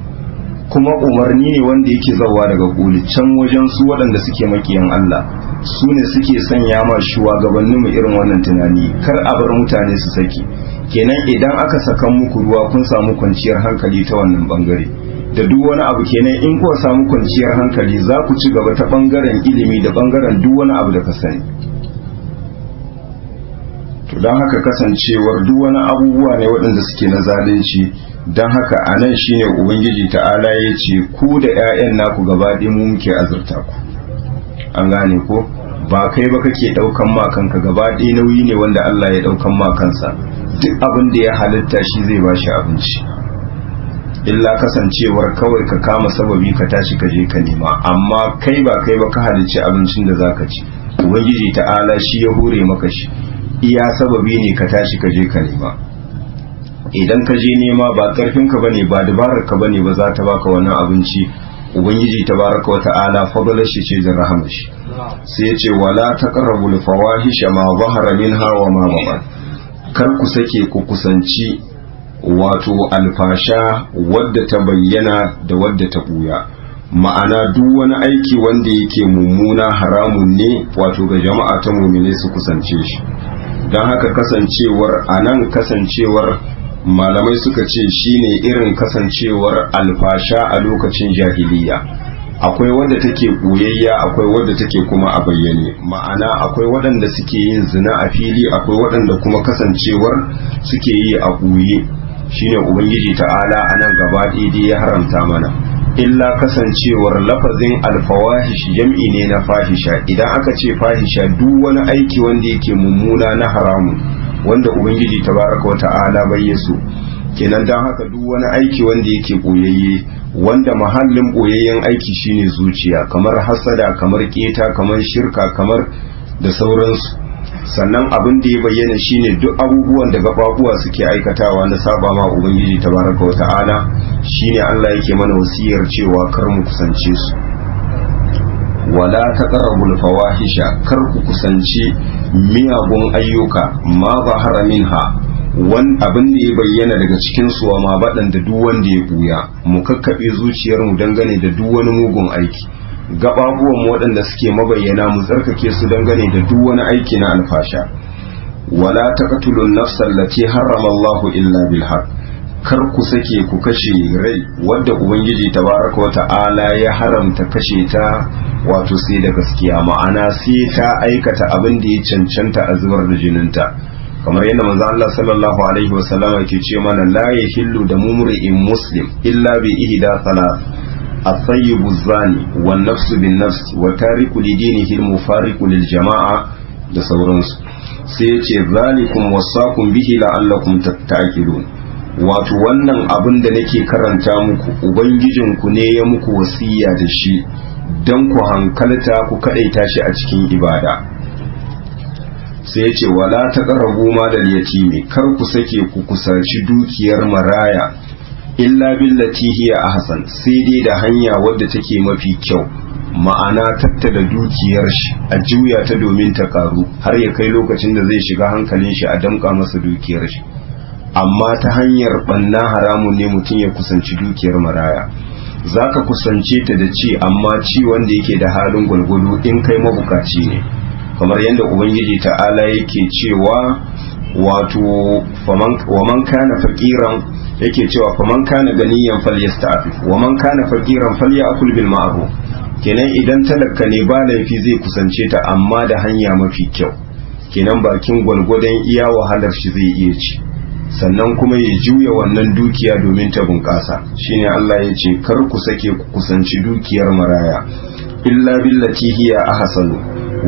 kuma umarni ne wanda yake zawa daga koli can wajen su waɗanda suke makiyan Allah, su ne suke sanya ma shugabanninmu irin wannan tunani, kar a bar mutane su saki. Kenan idan aka sakan muku ruwa kun samu kwanciyar hankali ta wannan bangare da duk wani abu, kenan in kuwa samu kwanciyar hankali za ku ci gaba ta bangaren ilimi da bangaren duk wani abu da ka sani. To don haka kasancewar duk wani abubuwa ne waɗanda suke na zalunci, don haka a nan shine Ubangiji ta'ala ya ce ku da 'ya'yan naku gaba ɗaya mu muke azurta ku, an gane ko ba kai ba kake ɗaukan ma kanka, gaba ɗaya nauyi ne wanda Allah ya ɗaukan ma kansa, duk abin da ya halitta shi zai ba shi abinci, illa kasancewar kawai ka kama sababi ka tashi ka je ka nema, amma kai ba ka halicci abincin da zaka ci, Ubangiji ta'ala shi ya hure maka shi, iya sababi ne ka tashi ka je ka nema. Idan ka je nema ba karfin ka bane ba dabarar ka bane ba za ta baka wannan abinci, Ubangiji tabaraka wa ta'ala fadalar shi ce da rahama shi, sai ya ce wala taqrabul fawahisha ma zahara minha wa ma batan, kar ku sake ku kusanci wato alfasha wadda ta bayyana da wadda ta buya, ma'ana duk wani aiki wanda yake mummuna haramun ne wato ga jama'a ta mu'mine su kusance shi. don haka kasancewar anan kasancewar malamai suka ce shine irin kasancewar alfasha a lokacin jahiliya, akwai wadda take ɓoyayya akwai wadda take kuma a bayyane, ma'ana akwai waɗanda suke yin zina a fili, akwai waɗanda kuma kasancewar suke yi a ɓoye, shine ubangiji ta'ala anan gaba ɗaya ya haramta mana, illa kasancewar lafazin alfawahish jam'i ne na fahisha. Idan aka ce fahisha duk wani aiki wanda yake mummuna na haramun wanda ubangiji tabaraka wa ta'ala bai yaso, kenan dan haka duk wani aiki wanda yake boyayye, wanda mahallin boyayyen aiki shine zuciya, kamar hasada, kamar keta, kamar shirka, kamar da sauransu. Sannan abin da ya bayyana shine duk abubuwan da gababuwa suke aikatawa na saba ma ubangiji tabaraka wa ta'ala, shine Allah yake mana wasiyar cewa kar mu kusance su. Wala taqrabul fawahisha, kar ku kusanci miyagun ayyuka, ma zahara minha, abin da ya bayyana daga cikin su wa ma baɗan da duk wanda ya buya, mu kakkaɓe zuciyarmu dangane da duk wani mugun aiki, gababuwan waɗanda suke mabayyana mu tsarkake su dangane da duk wani aiki na alfasha. Wala taqtulun nafsal lati harrama Allahu illa bil haqq, kar ku sake ku kashe rai wadda ubangiji tabaraka wa ta'ala ya haramta kashe ta wato sai da gaskiya, ma'ana sai ta aikata abin da ya cancanta a zubar da jininta, kamar yadda manzo Allah sallallahu alaihi wasallam ke ce mana la yahillu da mumri'in muslim illa bi ihda thalath الطيب الزاني والنفس بالنفس وتارك لدينه المفارق للجماعة da sauransu. Sai ya ce zalikum wasakum bihi la'allakum ta'qilun, wato wannan abin da nake karanta muku ubangijinku ne ya muku wasiya da shi don ku hankalta ku kadaita shi a cikin ibada. Sai ya ce wala taqrabu malal yatimi, kar ku sake ku kusaci dukiyar maraya illa billati hiya ahsan, sai dai da hanya wadda take mafi kyau, ma'ana tattala dukiyar shi a juya ta domin ta karu har ya kai lokacin da zai shiga hankalin shi a damƙa masa dukiyar shi, amma ta hanyar banna haramun ne mutum ya kusanci dukiyar maraya. Zaka kusance ta da ci, amma ci wanda yake da halin gwalgwado in kai mabukaci ne, kamar yadda ubangiji ta'ala yake cewa wato waman kana faqiran, yake cewa faman kana ganiyan falyasta'fif wa man kana faqiran falyakul bil ma'ruf. Kenan idan talaka ne ba laifi zai kusance ta, amma da hanya mafi kyau, kenan bakin gwalgwadon iya wahalar shi zai iya ci, sannan kuma ya juya wannan dukiya domin ta bunƙasa. Shine Allah ya ce kar ku sake ku kusanci dukiyar maraya illa billati hiya ahsanu,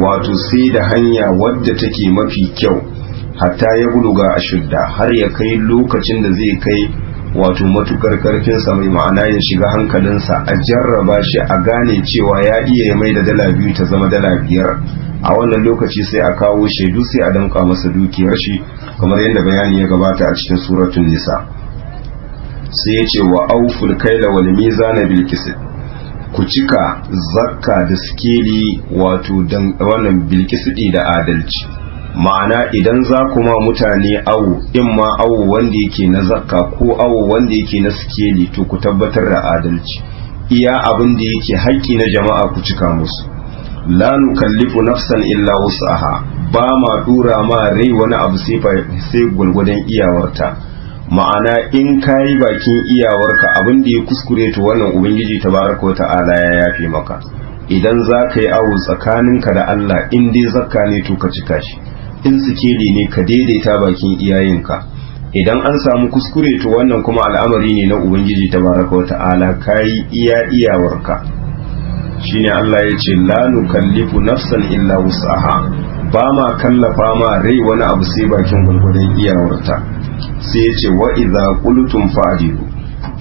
wato sai da hanya wadda take mafi kyau, hatta ya buluga ashudda, har ya kai lokacin da zai kai wato matukar karfinsa, mai ma'ana ya shiga hankalinsa, a jarraba shi a gane cewa ya iya mai da dala 2 ta zama dala 5. A wannan lokaci sai a kawo shaidu, sai a danka masa dukiyar shi, kamar yadda bayani ya gabata a cikin suratul nisa. Sai ya ce wa auful kaila wal mizana bil qist, ku cika zakka da sikeli wato dan wannan bil qisti da adalci. Ma'ana idan za ku ma mutane awo, in ma awo wanda yake na zakka ko awo wanda yake na sikeli, to ku tabbatar da adalci. Iya abin da yake haƙƙi na jama'a ku cika musu. La nukallifu nafsan illa wus'aha, ba ma dura ma rai wani abu sai gwargwadon iyawarta. Ma'ana in kayi bakin iyawarka, abin da ya kuskure to wannan ubangiji tabaraka wata'ala ya yafe maka. Idan za ka yi awo tsakaninka da Allah, in dai zakka ne to ka cika shi, in sikeli ne ka daidaita bakin iyayenka. Idan an samu kuskure to wannan kuma al'amari ne na ubangiji tabaraka wata'ala, kayi iyawarka. Shine Allah ya ce la nukallifu nafsan illa wus'aha, ba ma kallafa ma rai wani abu sai bakin gurgurdan iyawarta. Sai ya ce wa idza qultum fa'dilu,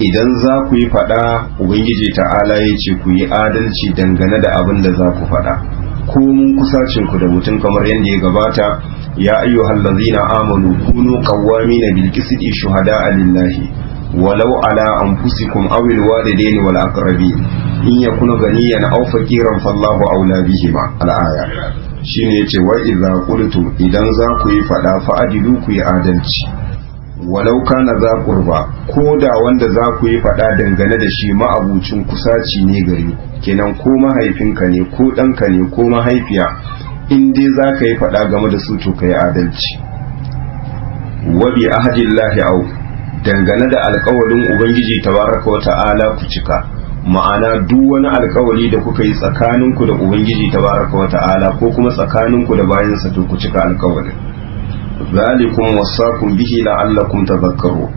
idan za ku yi fada, ubangiji ta'ala ya ce ku yi adalci dangane da abin da za ku fada, ko mun kusacin ku da mutum, kamar yadda ya gabata, ya ayyuhallazina amanu kunu qawwamina bil qisti shuhada'a lillahi walau ala anfusikum aw al walidaini wal aqrabin in yakunu ganiyan aw faqiran fallahu awla bihima. al-aya shine yace wa idza qultum, idan za ku yi fada fa'adilu, ku yi adalci, walau kana za qurba, ko da wanda za ku yi fada dangane da shi ma'abucin kusaci ne gare ku, kenan ko mahaifinka ne ko ɗanka ne ko mahaifiya, in dai za ka yi fada game da su to ka yi adalci. wa bi ahdillahi au, dangane da alkawalin ubangiji tabaraka wa ta'ala ku cika. Ma'ana duk wani alkawali da kuka yi tsakaninku da ubangiji tabaraka wa ta'ala ko kuma tsakaninku da bayansa, to ku cika alkawalin. zalikum wasaqum bihi la'allakum tadhakkaru,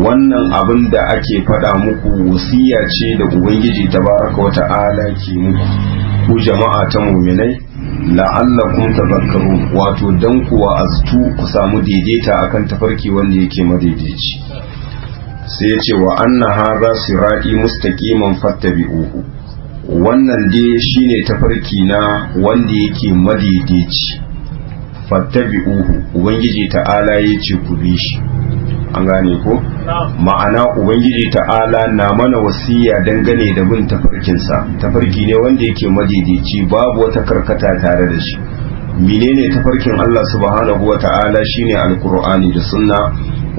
wannan abin da ake faɗa muku wasiya ce da ubangiji tabaraka wa ta'ala ke muku ku jama'a ta mu'minai, la'allakum tadhakkaru, wato dan kuwa aztu ku samu daidaita akan tafarki wanda yake madaidaici. Sai ya ce wa anna hadha sirati mustaqiman fattabi'uhu, wannan dai shine tafarki na wanda yake madaidaici. Fattabi'uhu, ubangiji ta'ala yace ku bi shi. An gane ko? Ma'ana ubangiji ta'ala na mana wasiya dangane da bin tafarkinsa, tafarki ne wanda yake madaidaici, babu wata karkata tare da shi. Menene tafarkin Allah subhanahu wa ta'ala? Shine alqur'ani da sunna,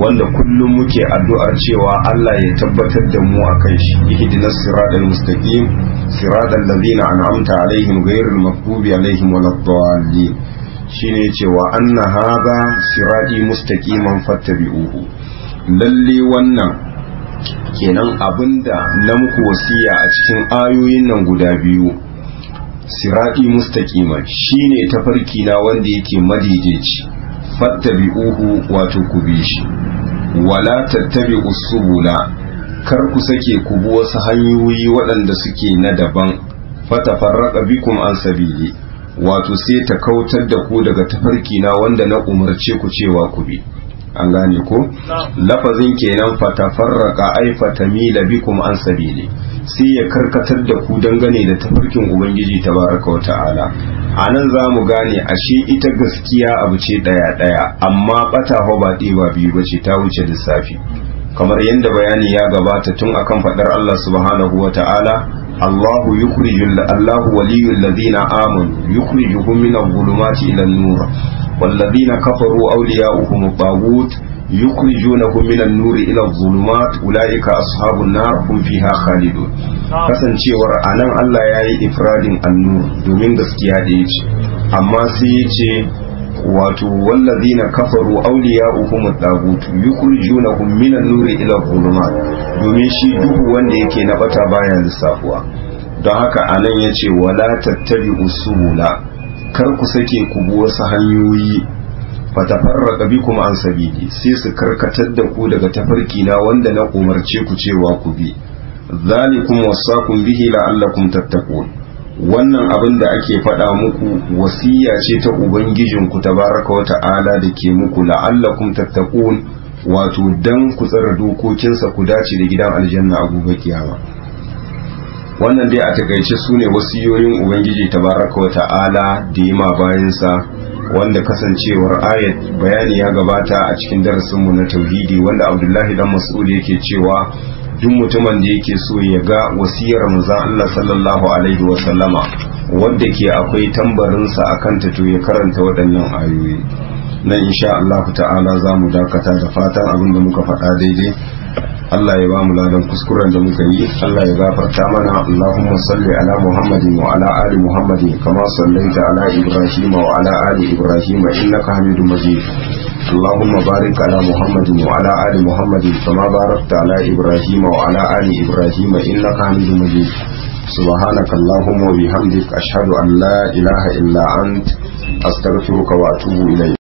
wanda kullum muke addu'ar cewa Allah ya tabbatar da mu akan shi. Ihdinas siratal mustaqim, siratal ladzina an'amta alaihim ghayril maghdubi alaihim waladdallin. Shine cewa anna hadha sirati mustaqiman fattabi'uhu, lalle wannan kenan abinda na muku wasiya a cikin ayoyin nan guda biyu, sirati mustaqiman shine tafarki na wanda yake madaidaici, fattabi'uhu wato ku bi shi, wala tattabi'u subula, kar ku sake ku bi wasu hanyoyi waɗanda suke na daban, fatafarraqa bikum an sabili, wato sai ta kautar da ku daga tafarki na wanda na umarce ku cewa ku bi. An gane ko? Lafazin kenan fatafarraqa ay fatamila bikum an sabili, sai ya karkatar da ku dangane da tafarkin ubangiji tabaraka wa ta'ala. Anan za mu gane ashe ita gaskiya abu ce daya amma bata ba ɗeba biyu bace, ta wuce lissafi, kamar yadda bayani ya gabata tun akan faɗar Allah subhanahu wa ta'ala, Allahu waliyul ladina amanu yukhrijuhum minadh dhulumati ilan nur walladhina kafaru awliya'uhum at-taghut yukhrijunahum minan nuri ila adh-dhulumat ulaika ashabun nar hum fiha khalidun. Kasancewar anan Allah yayi ifradin an-nur domin gaskiya da yace, amma sai yace wato wallazina kafaru awliya'uhum at-taghut yukhrijunahum minan nuri ila adh-dhulumat, domin shi duhu wanda yake na bata baya lissafuwa. Don haka anan yace wala tattabi'u subula, kar ku sake ku bi wasu hanyoyi, fatafarraqa bikum an sabili, sai su karkatar da ku daga tafarki na wanda na umarce ku cewa ku bi. Zalikum wasaqum bihi la'allakum tattaqun, wannan abin da ake faɗa muku wasiya ce ta ubangijinku tabaraka wa ta'ala da ke muku la'allakum tattaqun, wato dan ku tsara dokokinsa ku dace da gidan aljanna a gobe kiyama. Wannan dai a takaice su ne wasiyoyin ubangiji tabaraka wa ta'ala da yi ma bayansa, wanda kasancewar ayat bayani ya gabata a cikin darasinmu na tauhidi, wanda Abdullahi dan Mas'ud yake cewa duk mutumin da yake so ya ga wasiyar manzon Allah sallallahu alaihi wa sallama wanda ke akwai tambarinsa akan ta, to ya karanta waɗannan ayoyi. Nan insha Allah ta'ala za mu dakata da fatan abin da muka faɗa daidai Allah ya ba mu ladan kuskuren da muka yi, Allah ya gafarta mana. Allahumma salli ala Muhammadin wa ala ali Muhammadin kama sallaita ala Ibrahim wa ala ali Ibrahim innaka Hamidum Majid. Allahumma barik ala Muhammadin wa ala ali Muhammadin kama barakta ala Ibrahim wa ala ali Ibrahim innaka Hamidum Majid. Subhanaka Allahumma wa bihamdik ashhadu an la ilaha illa ant astaghfiruka wa atubu ilayk.